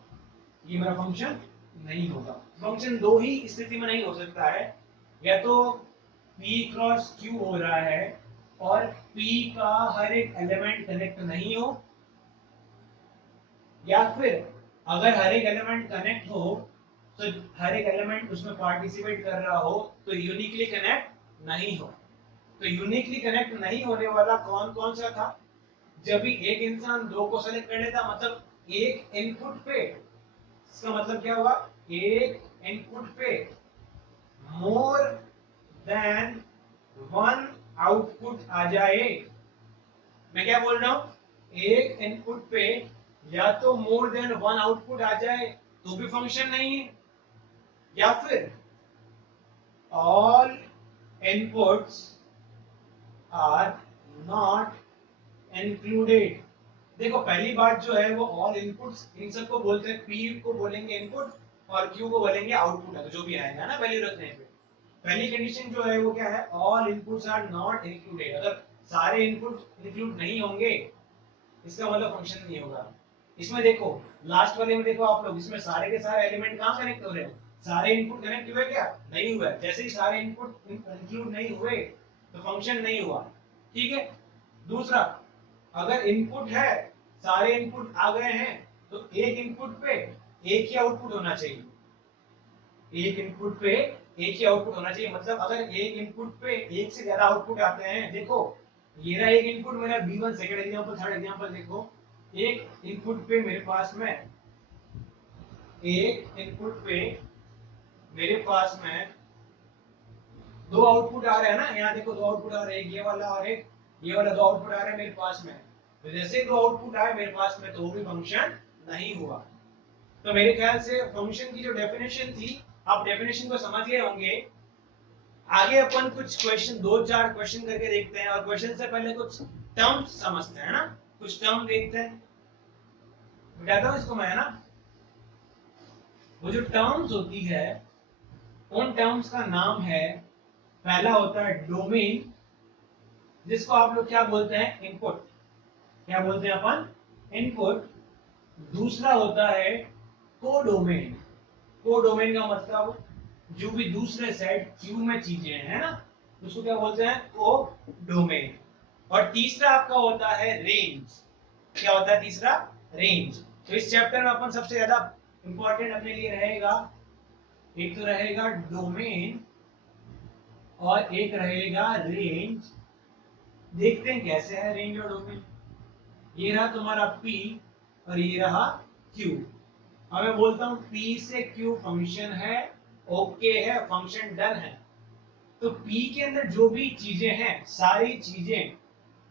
ये मेरा फंक्शन नहीं होगा। फंक्शन दो ही स्थिति में नहीं हो सकता है, या तो P क्रॉस Q हो रहा है और P का हर एक एलिमेंट कनेक्ट नहीं हो, या फिर अगर हर एक एलिमेंट कनेक्ट हो तो हर एक एलिमेंट उसमें पार्टिसिपेट कर रहा हो तो यूनिकली कनेक्ट नहीं हो। तो यूनिकली कनेक्ट नहीं होने वाला कौन कौन सा था, जब भी एक इंसान दो को सेलेक्ट कर लेता, मतलब एक इनपुट पे, इसका मतलब क्या हुआ, एक इनपुट पे मोर देन वन आउटपुट आ जाए। मैं क्या बोल रहा हूं, एक इनपुट पे या तो मोर देन वन आउटपुट आ जाए तो भी फंक्शन नहीं है, या फिर all inputs are not included देखो पहली बात जो है वो ऑल इनपुट्स, इन सबको बोलते हैं, पी को बोलेंगे इनपुट और क्यू को बोलेंगे आउटपुट, है जो भी आएगा ना वैल्यू रखने पे। पहली कंडीशन जो है वो क्या है, all inputs are not included. अगर सारे इनपुट इंक्लूड नहीं होंगे इसका मतलब फंक्शन नहीं होगा। इसमें देखो लास्ट वाले में देखो आप लोग, इसमें सारे के सारे एलिमेंट कहां कनेक्ट हो रहे हैं, सारे इनपुट कनेक्ट हुए क्या, नहीं हुए। जैसे ही सारे इनपुट इंक्लूड नहीं हुए तो फंक्शन नहीं हुआ। ठीक है। दूसरा, अगर इनपुट है, सारे इनपुट आ गए हैं, तो एक इनपुट पे एक ही आउटपुट होना चाहिए। एक इनपुट पे एक ही आउटपुट होना चाहिए, मतलब अगर एक इनपुट पे एक से ज्यादा आउटपुट आते हैं, देखो ये रहा एक इनपुट मेरा B1, second example, third example, देखो एक इनपुट पे मेरे पास में, एक इनपुट पे मेरे पास में दो आउटपुट आ रहे हैं ना, यहाँ देखो दो आउटपुट आ रहे हैं, ये वाला और एक ये वाला, दो आउटपुट आ रहे हैं मेरे पास में। तो जैसे दो आउटपुट आए मेरे पास में तो वो भी फंक्शन नहीं हुआ। तो मेरे ख्याल से फंक्शन की जो डेफिनेशन थी, आप डेफिनेशन को समझ गए होंगे। आगे अपन कुछ क्वेश्चन, दो चार क्वेश्चन करके देखते हैं, और क्वेश्चन से पहले कुछ टर्म्स समझते हैं ना, कुछ टर्म देखते हैं। बताता हूँ इसको मैं, है ना। वो जो टर्म्स होती है उन टर्म्स का नाम है, पहला होता है डोमेन, जिसको आप लोग क्या बोलते हैं, इनपुट। क्या बोलते हैं अपन, इनपुट। दूसरा होता है कोडोमेन। कोडोमेन का मतलब जो भी दूसरे सेट क्यू में चीजें हैं, है ना, उसको क्या बोलते हैं, कोडोमेन। और तीसरा आपका होता है रेंज। क्या होता है तीसरा, रेंज। तो इस चैप्टर में अपन सबसे ज्यादा इंपॉर्टेंट अपने लिए रहेगा, एक तो रहेगा डोमेन और एक रहेगा रेंज। देखते हैं कैसे है रेंज और डोमेन। ये रहा तुम्हारा P और ये रहा Q। अब मैं बोलता हूं P से Q फंक्शन है, ओके है, फंक्शन डन है। तो P के अंदर जो भी चीजें हैं, सारी चीजें,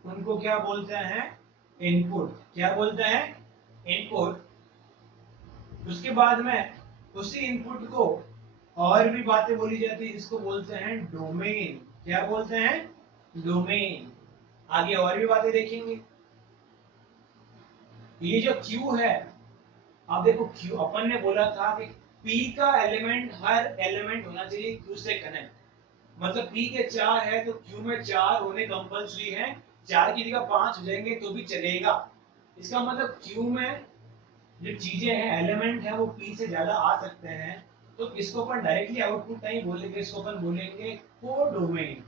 उनको क्या बोलते हैं, इनपुट। क्या बोलते हैं, इनपुट। उसके बाद में उसी इनपुट को और भी बातें बोली जाती है, जिसको बोलते हैं डोमेन। क्या बोलते हैं, डोमेन। आगे और भी बातें देखेंगे। ये जो Q है, अब देखो Q अपन ने बोला था कि P का एलिमेंट, हर एलिमेंट होना चाहिए Q से कनेक्ट। मतलब P के 4 है तो Q में 4 होने कंपलसरी है। 4 की जगह 5 हो जाएंगे तो भी चलेगा। इसका मतलब Q में जो चीजें हैं, एलिमेंट है, वो P से ज्यादा आ सकते हैं। तो इसको अपन डायरेक्टली आउटपुट नहीं बोलेंगे, इसको अपन बोलेंगे कोडोमेन।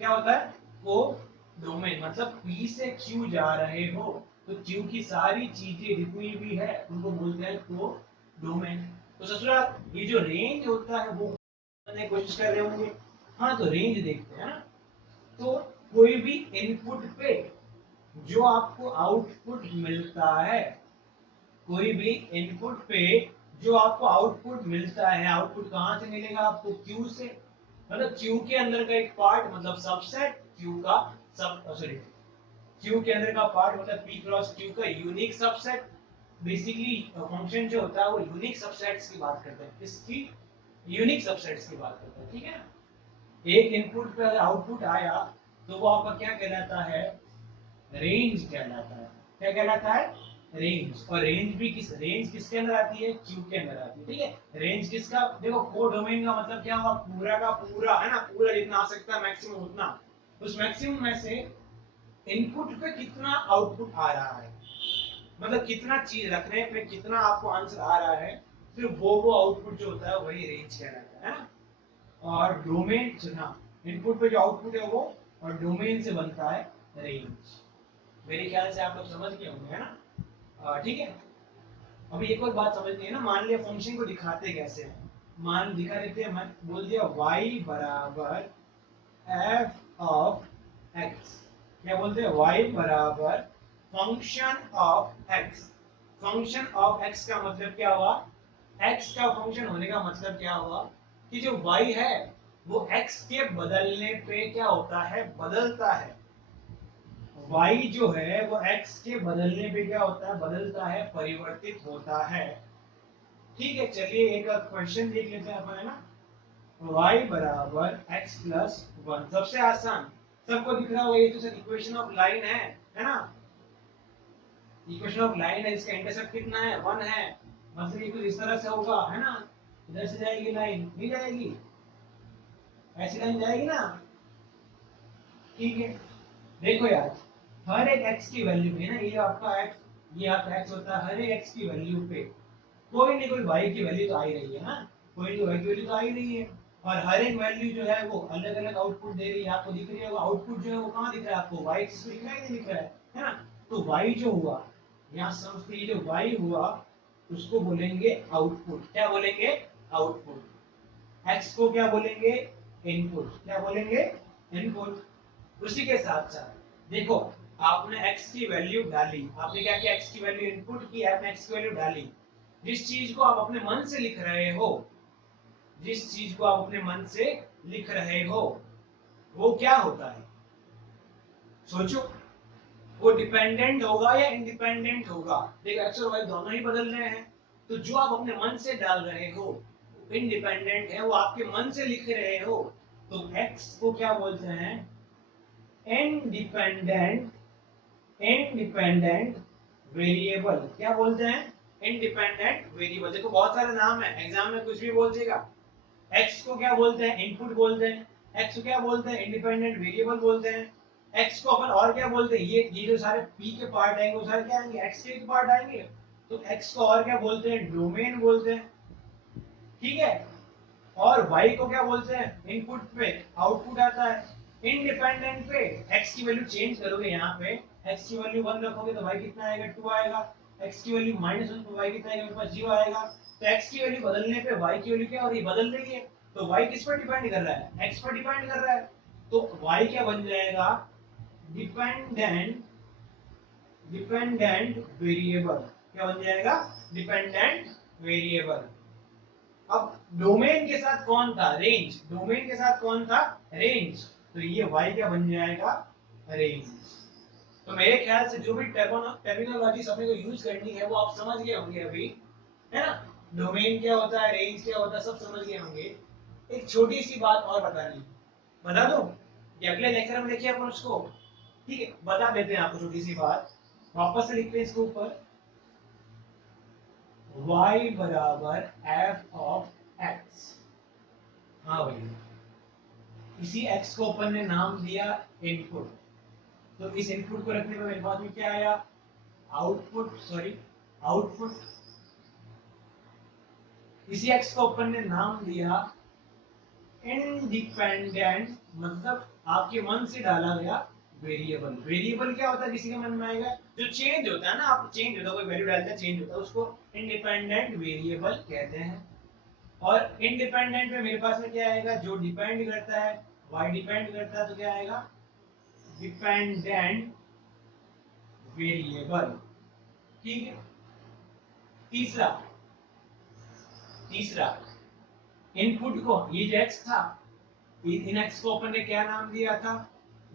क्या होता है, कोडोमेन। मतलब P से Q जा रहे हो तो Q की सारी चीजें जितनी भी है उनको बोलते हैं कोडोमेन। तो ससुरा ये जो रेंज होता है वो करने की कोशिश कर रहे होंगे। हाँ, तो रेंज देखते हैं ना। तो कोई भी इनपुट पे जो आपको आउटपुट मिलता है, कोई भी इनपुट पे जो आपको आउटपुट मिलता है, आउटपुट कहां से मिलेगा आपको, क्यू से। मतलब क्यू के अंदर का एक पार्ट, मतलब सबसेट क्यू का, सब सॉरी, क्यू के अंदर का पार्ट मतलब पी क्रॉस क्यू का यूनिक सबसेट। बेसिकली फंक्शन जो होता है वो यूनिक सबसेट्स की बात करते हैं, किसकी, यूनिक सबसेट्स की बात करते हैं। ठीक है। एक इनपुट पे आउटपुट आया तो वो आपका क्या कहलाता है, रेंज कहलाता है। क्या कहलाता है, रेंज। और रेंज भी रेंज किसके अंदर आती है, क्यू के अंदर आती है। ठीक है। रेंज किसका, देखो कोडोमेन का मतलब क्या हुआ, पूरा का पूरा, है ना, पूरा जितना आ सकता है मैक्सिमम उतना। उस मैक्सिमम में से इनपुट पे कितना आउटपुट आ रहा है, मतलब कितना चीज रखने पे कितना आपको आंसर आ रहा है, फिर वो आउटपुट जो होता है वही रेंज कहलाता है ना। और डोमेन सुना, इनपुट पे जो आउटपुट है वो, और डोमेन से बनता है रेंज। मेरे ख्याल से आप लोग समझ गए होंगे, है ना। ठीक है। अभी एक और बात समझनी है ना, मान लिया फंक्शन को दिखाते कैसे हैं। मान दिखा देते हैं, मैं बोल दिया y बराबर f ऑफ x। क्या बोलते हैं, y बराबर function of x। Function of x का मतलब क्या हुआ, x का फंक्शन होने का मतलब क्या हुआ कि जो y है वो x के बदलने पे क्या होता है, बदलता है। y जो है वो x के बदलने पे क्या होता है, बदलता है, परिवर्तित होता है। ठीक है। चलिए एक क्वेश्चन देख लेते हैं अपन, है ना। y बराबर x प्लस 1, सबसे आसान, सबको दिख रहा होगा, ये तो सर इक्वेशन ऑफ लाइन है ना। इक्वेशन ऑफ लाइन है, इसका इंटरसेप्ट कितना है, 1 है, मतलब ये कुछ इस तरह से होगा, है ना, इधर से जाएगी लाइन, नहीं जाएगी, ऐसी लाइन जाएगी ना, ठीक है। देखो यार, हर एक x की वैल्यू पे ना, ये आपका x, ये आपका x होता है, हर एक x की वैल्यू पे कोई नहीं कोई y की वैल्यू तो आ ही रही है ना, कोई नहीं y की वैल्यू तो आ ही रही है, और हर एक वैल्यू जो है वो अलग अलग आउटपुट दे रही है, आपको दिख रही है, वो आउटपुट जो है वो कहाँ दिख रहा है आपको, y एक्सिस पे दिख रहा है कि नहीं दिख रहा है ना। तो y जो हुआ, यहाँ समझते, ये जो y हुआ उसको बोलेंगे आउटपुट, क्या बोलेंगे, आउटपुट। x को क्या बोलेंगे, इनपुट, क्या बोलेंगे, इनपुट। उसी के साथ साथ देखो, आपने x की वैल्यू डाली, आपने क्या किया, x की वैल्यू इनपुट की, आपने x की वैल्यू डाली, जिस चीज को आप अपने मन से लिख रहे हो, जिस चीज को आप अपने मन से लिख रहे हो, वो क्या होता है, सोचो, वो डिपेंडेंट होगा या इंडिपेंडेंट होगा। देखो एक्स और वाई दोनों ही बदल रहे हैं, तो जो आप अपने मन से डाल रहे हो इंडिपेंडेंट है, वो आपके मन से लिख रहे हो, तो एक्स को क्या बोलते हैं, इंडिपेंडेंट, इंडिपेंडेंट वेरिएबल, क्या बोलते हैं, इंडिपेंडेंट वेरिएबल। देखो बहुत सारे नाम है, एग्जाम में कुछ भी बोल देगा। एक्स को क्या बोलते हैं, इनपुट बोलते हैं, एक्स को क्या बोलते हैं, इंडिपेंडेंट वेरिएबल बोलते हैं, एक्स को अपन और क्या बोलते हैं, ये जो सारे पी के पार्ट आएंगे वो सारे क्या आएंगे, एक्स के पार्ट आएंगे, तो एक्स को और क्या बोलते हैं, डोमेन बोलते हैं, ठीक है। और y को क्या बोलते हैं, इनपुट पे आउटपुट आता है, इंडिपेंडेंट पे x की वैल्यू चेंज करोगे, यहाँ पे x की वैल्यू 1 रखोगे तो y कितना आएगा, 2 आएगा, x की वैल्यू -1 तो y कितना आएगा, मेरे पास 0 आएगा। तो x की वैल्यू बदलने पे y की वैल्यू क्या हो रही है, बदल रही है, तो y किस पर डिपेंड कर रहा है, x पर डिपेंड कर रहा है, तो y क्या बन जाएगा, डिपेंडेंट, डिपेंडेंट वेरिएबल, क्या बन जाएगा, डिपेंडेंट वेरिएबल। अब डोमेन के साथ कौन था, रेंज, डोमेन के साथ कौन था, रेंज, तो ये y क्या बन जाएगा, रेंज। तो मेरे ख्याल से जो भी टर्मिनोलॉजी अपने को यूज करनी है वो आप समझ गए होंगे अभी, है ना, डोमेन क्या होता है, रेंज क्या होता है, सब समझ गए होंगे। एक छोटी सी बात और बता दूं कि अगले लेक्चर में देखिए अपन उसको, ठीक है, बता देते हैं आपको छोटी सी बात, वापस से लिखते हैं इसके ऊपर, y बराबर f ऑफ x, हाँ भाई, इसी x को अपन ने नाम दिया इनपुट, तो इस इनपुट को रखने पर मेरे पास में क्या आया, आउटपुट, सॉरी आउटपुट। इसी x को अपन ने नाम दिया इंडिपेंडेंट, मतलब आपके मन से डाला गया वेरिएबल। वेरिएबल क्या होता है, किसी के मन में आएगा, जो चेंज होता है ना, आप चेंज होता है, कोई वैल्यू डालते हैं चेंज होता है, उसको इंडिपेंडेंट वेरिएबल कहते हैं। और इंडिपेंडेंट में मेरे पास में क्या आएगा, जो डिपेंड करता है, y डिपेंड करता है तो क्या आएगा, डिपेंडेंट वेरिएबल, ठीक है। तीसरा, तीसरा इनपुट को, ये जो x था, इन x को अपन ने क्या नाम दिया था,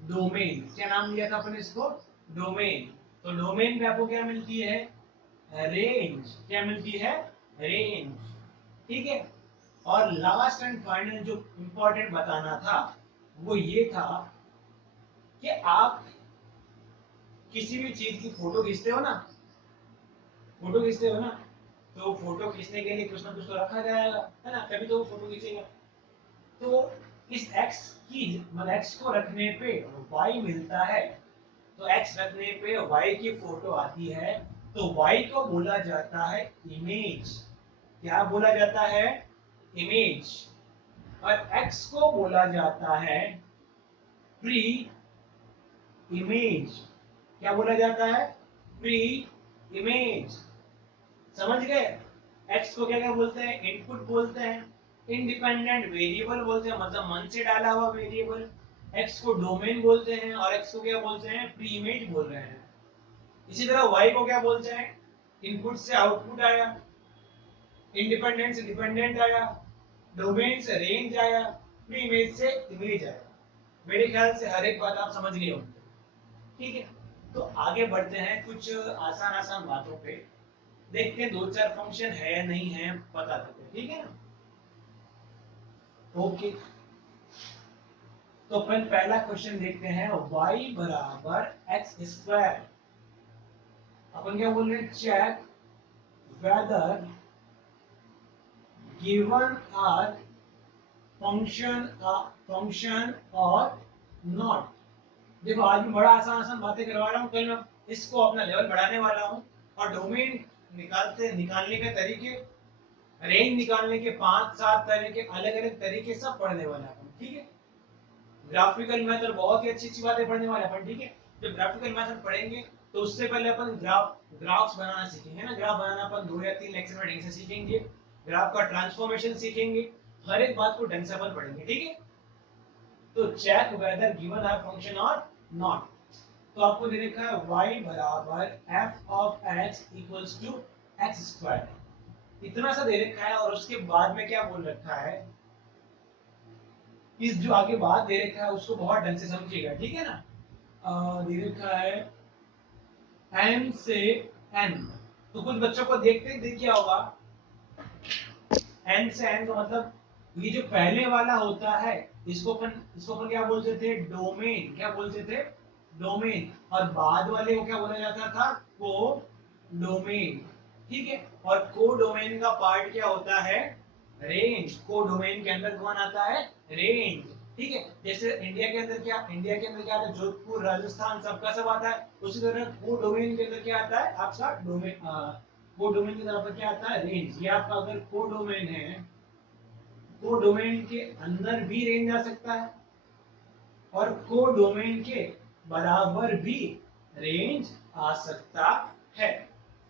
डोमेन, क्या नाम दिया था अपन इसको, डोमेन। तो डोमेन पे आपको क्या मिलती है, रेंज, क्या मिलती है, रेंज, ठीक है। और लास्ट एंड फाइनल जो इंपॉर्टेंट बताना था वो ये था कि आप किसी भी चीज की फोटो खींचते हो ना, फोटो खींचते हो ना, तो फोटो खींचने के लिए कुछ ना कुछ तो रखा जाएगा, है ना, तभी तो वो फोटो खींचेगा। तो इस x की, मतलब x को रखने पे y मिलता है, तो x रखने पे y की फोटो आती है, तो y को बोला जाता है इमेज, क्या बोला जाता है, इमेज। और x को बोला जाता है प्री इमेज, क्या बोला जाता है, प्री इमेज, समझ गए। x को क्या क्या बोलते हैं, इनपुट बोलते हैं, इंडिपेंडेंट वेरिएबल बोलते हैं, मतलब मन से डाला हुआ वेरिएबल, x को डोमेन बोलते हैं, और x को क्या बोलते हैं, प्री इमेज बोल रहे हैं। इसी तरह y को क्या बोलते हैं, इनपुट से आउटपुट आया, इंडिपेंडेंट से डिपेंडेंट आया, डोमेन से रेंज आया, प्री इमेज से इमेज आया। मेरे ख्याल से हर एक बात आप समझ गए होंगे, ठीक है। तो आगे बढ़ते हैं कुछ आसान आसान बातों पे, देखते हैं दो चार फंक्शन है या नहीं है, बता देते हैं, ठीक है ना। ओके, तो पहला क्वेश्चन देखते हैं, y बराबर x स्क्वायर, अपन क्या बोल रहे हैं, check whether given R function or not. देखो आज मैं बड़ा आसान आसान बातें करवा रहा हूँ, कल मैं इसको अपना लेवल बढ़ाने वाला हूँ। और डोमेन निकालने के तरीके, रेंज निकालने के 5-7 तरीके, अलग अलग तरीके सब पढ़ने वाले हैं अपन, ठीक है। ग्राफिकल मेथड बहुत ही अच्छी अच्छी बातें पढ़ने वाले हैं अपन, ठीक है। जब ग्राफिकल मेथड पढ़ेंगे तो उससे पहले अपन ग्राफ्स बनाना सीखेंगे ना। ग्राफ बनाना अपन 2 या 3 लेक्चर में ढंग से सीखेंगे। ग्राफ का ट्रांसफॉर्मेशन सीखेंगे, हर एक बात को ढंग से अपन पढ़ेंगे, ठीक है। तो check whether given R function or not. तो आपको दे रखा है y बराबर f of x equals to x square, इतना सा दे रखा है। और उसके बाद में क्या बोल रखा है, इस जो आगे बात दे रखा है उसको बहुत ढंग से समझिएगा, ठीक है ना। दे रखा है n से n, तो कुछ बच्चों को देखते ही दिख गया होगा n से n का मतलब ये जो पहले वाला होता है इसको अपन क्या बोलते थे, डोमेन। क्या बोलते थे, डोमेन। और बाद वाले को क्या बोला जाता था, को डोमेन, ठीक है। और को डोमेन का पार्ट क्या होता है, रेंज। को डोमेन के अंदर कौन आता है, रेंज, ठीक है। जैसे इंडिया के अंदर क्या आता है, जोधपुर, राजस्थान, सबका सब आता है। उसी तरह को डोमेन के अंदर क्या आता है, आपका डोमेन, को डोमेन की तरफ क्या आता है, रेंज। ये आपका अगर को डोमेन है, को डोमेन के अंदर भी रेंज आ सकता है और को डोमेन के बराबर भी रेंज आ सकता है।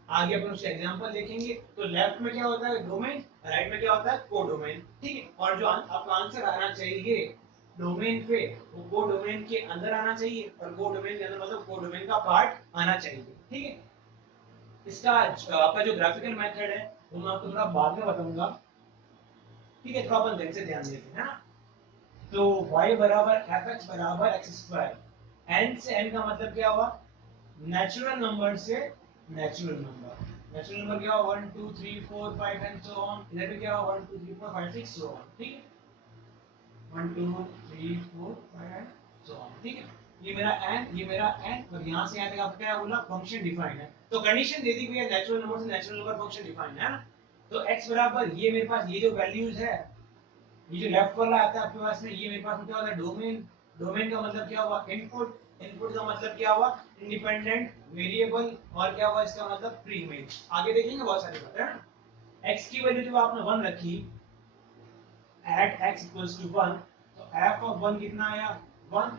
आगे अपन उसका एग्जांपल देखेंगे। तो लेफ्ट में क्या होता है, डोमेन, राइट में क्या होता है, को डोमेन, ठीक है। और जो आपका आंसर आना चाहिए डोमेन पे, वो को डोमेन के अंदर आना चाहिए, और को डोमेन के अंदर मतलब को डोमेन का पार्ट आना चाहिए, ठीक है। इसका आपका जो ग्राफिकल मेथड है वो मैं आपको थोड़ा बाद में बताऊंगा, ठीक है। थोड़ा अपन ढंग से ध्यान देते हैं ना। तो y बराबर fx बराबर एक्स स्क्वायर, n से n का मतलब क्या हुआ, नेचुरल नंबर से नेचुरल नंबर। नेचुरल नंबर क्या हुआ, 1 2 3 4 5 एंड सो ऑन। इधर भी क्या हुआ, 1 2 3 4 5 6 सो ऑन, ठीक है। 1 2 3 4 5 एंड सो ऑन, ठीक है। ये मेरा n, ये मेरा n, और यहां से यहां तक आपका क्या बोला, फंक्शन डिफाइन है। तो कंडीशन दे दी गई है, नेचुरल नंबर से नेचुरल नंबर फंक्शन डिफाइन है ना। तो x बराबर ये मेरे पास ये जो वैल्यूज है, ये जो लेफ्ट वाला आता है आपके पास में, ये मेरे पास में क्या होता है, डोमेन। डोमेन का मतलब क्या हुआ, इनपुट। इनपुट का मतलब क्या हुआ, इंडिपेंडेंट वेरिएबल। और क्या हुआ इसका मतलब, प्री इमेज। आगे देखेंगे बहुत सारी बातें है ना। x की वैल्यू जब आपने 1 रखी, एट x इक्वल्स टू 1, तो f ऑफ 1 कितना आया, 1।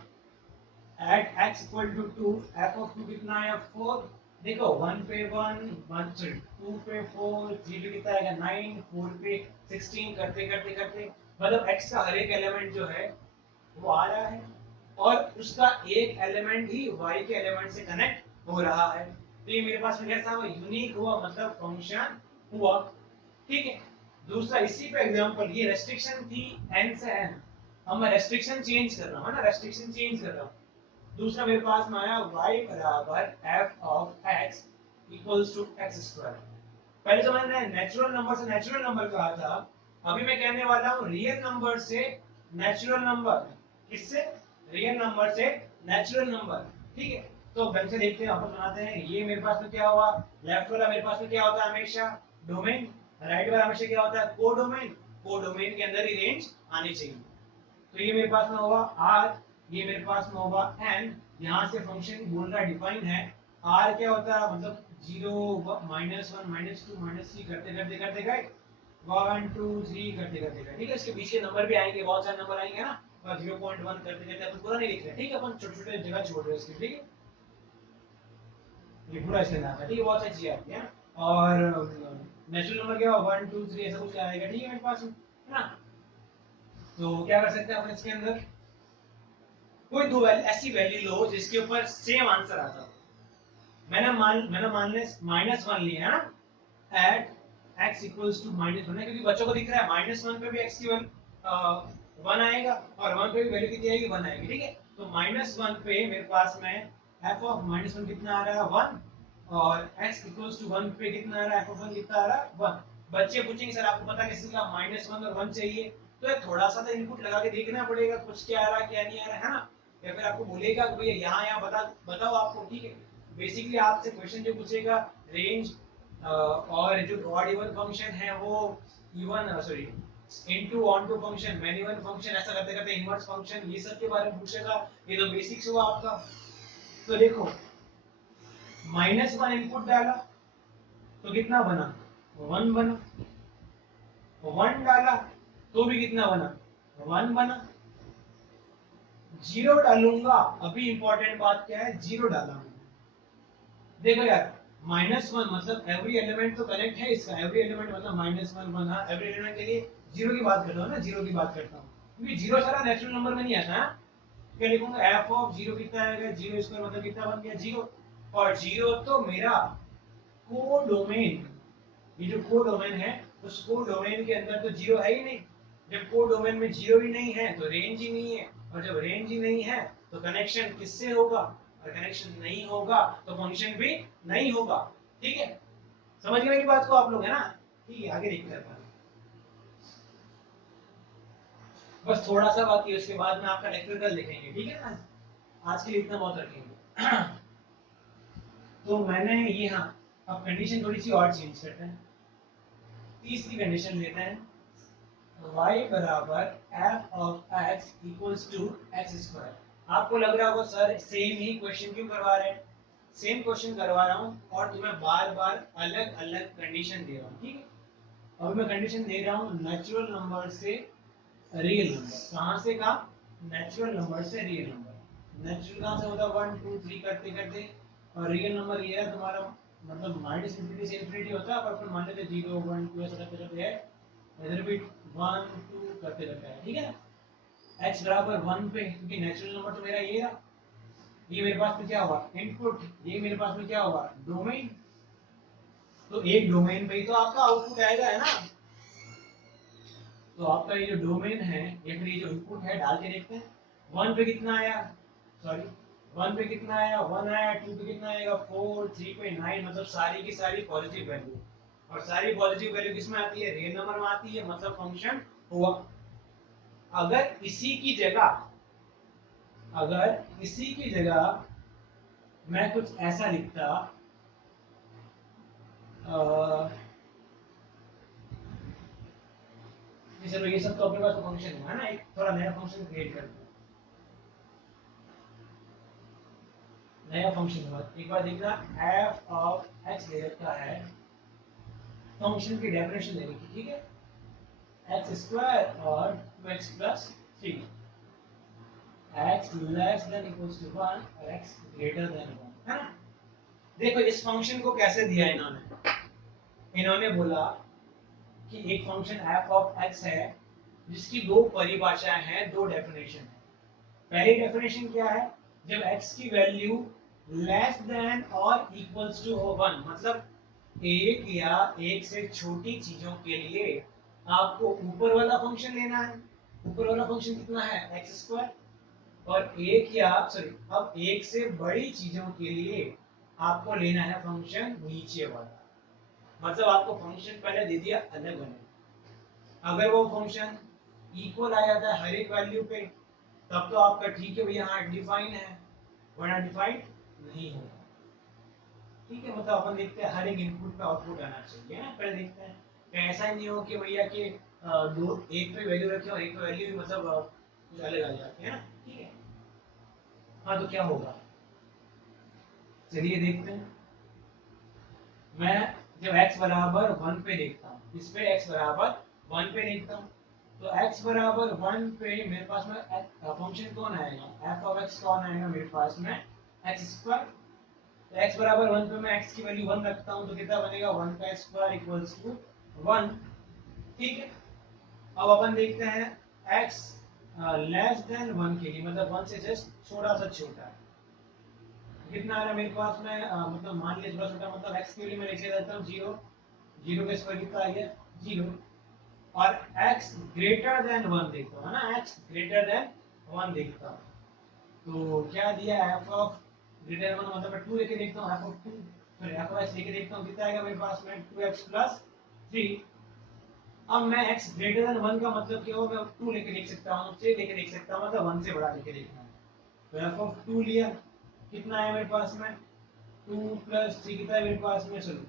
At x equal to 2, f of 2 कितना आया, 4। देखो 1 पे 1, 1 सॉरी 2 पे 4, 3 पे कितना आएगा 9, 4 पे 16, करते करते करते मतलब x का हर एक एलिमेंट जो है वो आ रहा है, और उसका एक एलिमेंट ही y के एलिमेंट से कनेक्ट हो रहा है। तो ये मेरे पास में कैसा हुआ, यूनिक हुआ, मतलब फंक्शन हुआ, ठीक है। दूसरा इसी पे एग्जांपल, ये रेस्ट्रिक्शन थी n से n, अब मैं रेस्ट्रिक्शन चेंज कर रहा हूं ना, रेस्ट्रिक्शन चेंज कर रहा हूं। दूसरा मेरे पास में आया y बराबर f of x equals to x square. पहले तो मैंने नेचुरल नंबर से नेचुरल नंबर कहा था, अभी मैं कहने वाला हूं रियल नंबर से नेचुरल नंबर। किससे, रियल नंबर से नेचुरल नंबर, ठीक है। तो ढंग से देखते हैं, वापस बनाते हैं। ये मेरे पास में क्या हुआ, लेफ्ट वाला मेरे पास में क्या होता है हमेशा, डोमेन। राइट वाला हमेशा क्या होता है, को डोमेन। को डोमेन के अंदर ही रेंज आनी चाहिए। तो ये मेरे पास में होगा r, ये मेरे पास में होगा n। यहाँ से फंक्शन बोल रहा डिफाइन है। r क्या होता है, मतलब 0 -1 -2 -3 करते करते करते गए 1 2 3 करते करते गए, ठीक है। इसके पीछे नंबर भी आएंगे, बहुत सारे नंबर आएंगे ना, और 0.1 करते करते अपन पूरा नहीं लिख रहे, ठीक है। अपन छोटे छोटे जगह छोड़ रहे हैं इसके, ठीक है। ये पूरा इसके अंदर आता है, ठीक है। बहुत सारी चीजें आती है ना। और नेचुरल नंबर क्या होगा, 1 2 3 ऐसा कुछ आएगा, ठीक है मेरे पास, है ना। तो क्या कर सकते हैं अपन इसके अंदर, कोई दो ऐसी वैल्यू लो जिसके ऊपर सेम आंसर आता हो। मैंने मान ले -1 लिया है ना, एट x इक्वल्स टू -1 है, क्योंकि बच्चों को दिख रहा है -1 पे भी x की वैल्यू 1 आएगा, और 1 पे भी वैल्यू कितनी आएगी, 1 आएगी, ठीक है। तो -1 पे मेरे पास में f ऑफ -1 कितना आ रहा है, 1। और x इक्वल्स टू 1 पे कितना आ रहा है, f ऑफ 1 कितना आ रहा है, 1। बच्चे पूछेंगे सर आपको पता कैसे चला -1 और 1 चाहिए, तो थोड़ा सा तो इनपुट लगा के देखना पड़ेगा, कुछ क्या आ रहा है क्या नहीं आ रहा है ना। या फिर आपको बोलेगा कि भैया यहाँ यहाँ बताओ आपको, ठीक है। बेसिकली आपसे क्वेश्चन जो पूछेगा रेंज और जो ऑड इवन फंक्शन है वो even sorry into onto function man even function ऐसा करते करते इनवर्स फंक्शन ये सब के बारे में पूछेगा। ये तो बेसिक्स हुआ आपका। तो देखो -1 इनपुट डाला तो कितना बना 1 बना, 1 डाला तो भी कितना बना 1 बना, 0 डालूंगा अभी इंपॉर्टेंट बात क्या है 0 डाला देखो यार -1 मतलब एवरी एलिमेंट तो कनेक्ट है इसका एवरी एलिमेंट मतलब -1 बना एवरी एलिमेंट के लिए 0 की बात करता हूँ ना 0 की बात करता हूँ क्योंकि 0 सारा नेचुरल नंबर में नहीं आता है। क्या लिखूंगा f ऑफ 0 कितना आएगा 0 स्क्वायर मतलब कितना बन गया 0 और 0 तो मेरा कोडोमेन ये जो कोडोमेन है उस कोडोमेन के अंदर तो 0 है ही नहीं। जब कोडोमेन में 0 ही नहीं है तो रेंज ही नहीं है और जब रेंज ही नहीं है तो कनेक्शन किससे होगा और कनेक्शन नहीं होगा तो फंक्शन भी नहीं होगा। ठीक है समझ गए मेरी बात को आप लोग है ना। ठीक है आगे देखते हैं बस थोड़ा सा बाकी है उसके बाद में आपका लेक्चर कल देखेंगे ठीक है ना। आज के लिए इतना बहुत रखेंगे। तो मैंने ये हाँ अब कंडीशन थोड़ी सी और चेंज करते हैं। तीसरी कंडीशन लेते हैं y बराबर f of x equals to x square। आपको लग रहा होगा सर सेम ही क्वेश्चन क्यों करवा रहे हैं। सेम क्वेश्चन करवा रहा हूँ और तुम्हें बार बार अलग अलग कंडीशन दे रहा हूँ। ठीक है अब मैं कंडीशन दे रहा हूँ नेचुरल नंबर से रियल नंबर। कहाँ से कहा नेचुरल नंबर से रियल नंबर। नेचुरल कहाँ से होता है 1 2 3 करते करते और रियल नंबर ये है तुम्हारा मतलब -इंफिनिटी से इंफिनिटी होता है पर अपन मान लेते 0 1 2 ऐसा करते करते है इधर भी 1 2 करते करते है। ठीक है x बराबर 1 पे क्योंकि नेचुरल नंबर तो मेरा ये रहा ये मेरे पास में क्या हुआ इनपुट ये मेरे पास में क्या हुआ डोमेन। तो एक डोमेन पे ही तो आपका आउटपुट आएगा है ना। तो आपका ये जो डोमेन है या फिर ये जो इनपुट है डाल के देखते हैं 1 पे कितना आया सॉरी 1 पे कितना आया 1 आया 2 पे कितना आएगा 4 3 पे 9 मतलब सारी की सारी पॉजिटिव वैल्यू और सारी पॉजिटिव वैल्यू किसमें आती है रियल नंबर में आती है मतलब फंक्शन हुआ। अगर इसी की जगह मैं कुछ ऐसा लिखता चलो ये सब तो अपने पास फंक्शन है ना एक थोड़ा नया फंक्शन क्रिएट करते हैं। नया फंक्शन हुआ एक बार देखना f ऑफ x ले रखा है फंक्शन की डेफिनेशन ले रखी ठीक है x स्क्वायर और 2x plus 3 x less than equals to 1 और x ग्रेटर देन 1 है ना। देखो इस फंक्शन को कैसे दिया इन्होंने बोला कि एक फंक्शन f ऑफ x है जिसकी दो परिभाषाएं हैं दो डेफिनेशन है। पहली डेफिनेशन क्या है जब x की वैल्यू लेस देन और इक्वल्स टू 1 मतलब एक या एक से छोटी चीजों के लिए आपको ऊपर वाला फंक्शन लेना है। ऊपर वाला फंक्शन कितना है एक्स स्क्वायर और एक या सॉरी अब एक से बड़ी चीजों के लिए आपको लेना है फंक्शन नीचे वाला। मतलब आपको फंक्शन पहले दे दिया अलग अलग अगर वो फंक्शन इक्वल आ जाता है हर एक वैल्यू पे तब तो आपका ठीक है भैया हाँ डिफाइन है वरना डिफाइन नहीं होगा। ठीक है मतलब अपन देखते हैं हर एक इनपुट पे आउटपुट आना चाहिए ना पहले देखते हैं कहीं ऐसा ही नहीं हो कि भैया कि दो एक पे वैल्यू रखे और एक पे वैल्यू भी मतलब कुछ अलग आ जाती है ना। ठीक है हाँ तो क्या होगा चलिए देखते हैं। मैं जब x बराबर 1 पे देखता हूँ इस पे x बराबर 1 पे देखता हूँ तो x बराबर 1 पे मेरे पास में फंक्शन कौन आएगा f ऑफ x कौन आएगा मेरे पास में x स्क्वायर। तो x बराबर 1 पे मैं x की वैल्यू 1 रखता हूँ तो कितना बनेगा 1 का स्क्वायर इक्वल्स टू 1। ठीक है अब अपन देखते हैं x लेस देन 1 के लिए मतलब 1 से जस्ट थोड़ा सा छोटा है कितना आ रहा है मेरे पास में मतलब मान लीजिए थोड़ा छोटा मतलब x के लिए मैं लिख देता हूँ 0 0 का स्क्वायर कितना आ गया 0 और x ग्रेटर देन 1 देखता हूँ है ना x ग्रेटर देन 1 देखता हूँ तो क्या दिया f ऑफ ग्रेटर देन 1 मतलब मैं 2 लेके देखता हूँ f ऑफ 2 फिर f ऑफ x लेके देखता हूँ कितना आएगा मेरे पास में 2x प्लस 3। अब मैं x ग्रेटर देन 1 का मतलब क्या होगा मैं 2 लेके देख सकता हूँ 3 लेके देख सकता हूँ मतलब 1 से बड़ा लेके देखना है तो f ऑफ 2 लिया कितना है मेरे पास में 2 प्लस 3 कितना है मेरे पास में, चलो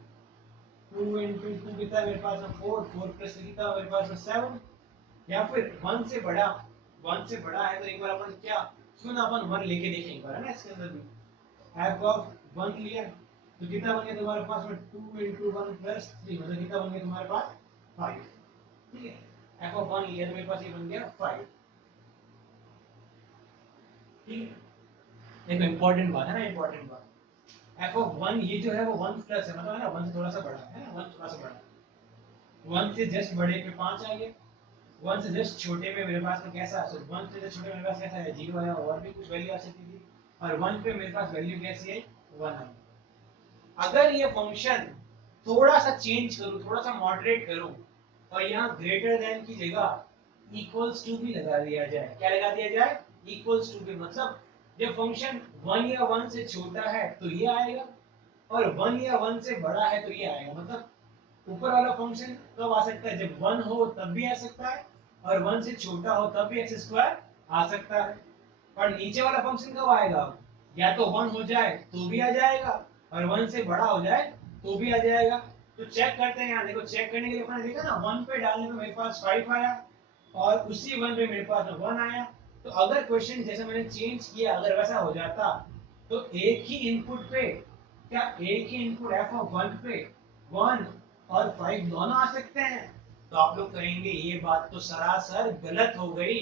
2 इंटू 2 कितना है मेरे पास में 4, 4 प्लस 3 कितना है मेरे पास में 7, या फिर 1 से बड़ा, 1 से बड़ा है तो एक बार अपन क्या, क्यों ना अपन 1 लेके देखें एक बार, है ना, इसके अंदर भी f ऑफ 1 लिया तो कितना बन गया तुम्हारे पास में 2 इंटू 1 प्लस 3, मतलब कितना बन गया तुम्हारे पास 5, ठीक है। f ऑफ 1 लिया तो मेरे पास ये बन गया 5, ठीक है। देखो इंपॉर्टेंट बात है ना, इंपॉर्टेंट बात, f ऑफ 1 ये जो है वो 1 प्लस है, मतलब है ना 1 से थोड़ा सा बड़ा है ना, 1 थोड़ा सा बड़ा, 1 से जस्ट बड़े पे 5 आ गया, 1 से जस्ट छोटे पे मेरे पास में कैसा, सो 1 से जस्ट छोटे मेरे पास कैसा है 0 है, और भी कुछ वैल्यू आ सकती थी, और 1 पे मेरे पास वैल्यू कैसी है 1 है। अगर ये फंक्शन थोड़ा सा चेंज करूं, थोड़ा सा मॉडरेट करूं, और यहाँ ग्रेटर देन की जगह इक्वल्स टू भी लगा दिया जाए, क्या लगा दिया जाए, इक्वल्स टू भी, मतलब जब फंक्शन 1 या 1 से छोटा है तो ये आएगा, और 1 या 1 से बड़ा है तो ये आएगा, मतलब ऊपर वाला फंक्शन कब आ सकता है, जब 1 हो तब भी आ सकता है, और 1 से छोटा हो तब भी एक्स स्क्वायर आ सकता है, और नीचे वाला फंक्शन कब आएगा, या तो 1 हो जाए तो भी आ जाएगा, और 1 से बड़ा हो जाए तो भी आ जाएगा। तो चेक करते हैं, यहाँ देखो चेक करने के लिए अपने देखा ना, 1 पे डालने में मेरे पास 5 आया, और उसी 1 पे मेरे पास 1 आया, तो अगर क्वेश्चन जैसे मैंने चेंज किया अगर वैसा हो जाता, तो एक ही इनपुट पे, क्या एक ही इनपुट f ऑफ 1 पे 1 और 5 दोनों आ सकते हैं, तो आप लोग कहेंगे ये बात तो सरासर गलत हो गई,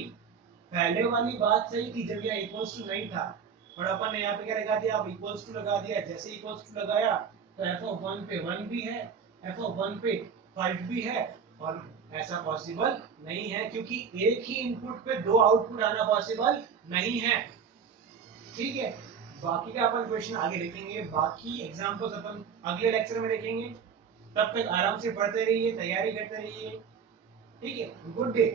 पहले वाली बात सही थी जब यह इक्वल्स टू नहीं था, और अपन ने यहाँ पे क्या लगा दिया, अब इक्वल्स टू लगा दिया, जैसे इक्वल्स टू लगाया तो f ऑफ 1 पे 1 भी है, f ऑफ 1 पे 5 भी है, और ऐसा पॉसिबल नहीं है क्योंकि एक ही इनपुट पे दो आउटपुट आना पॉसिबल नहीं है, ठीक है। बाकी का अपन क्वेश्चन आगे देखेंगे, बाकी एग्जांपल्स अपन अगले लेक्चर में देखेंगे, तब तक आराम से पढ़ते रहिए, तैयारी करते रहिए, ठीक है। Good day.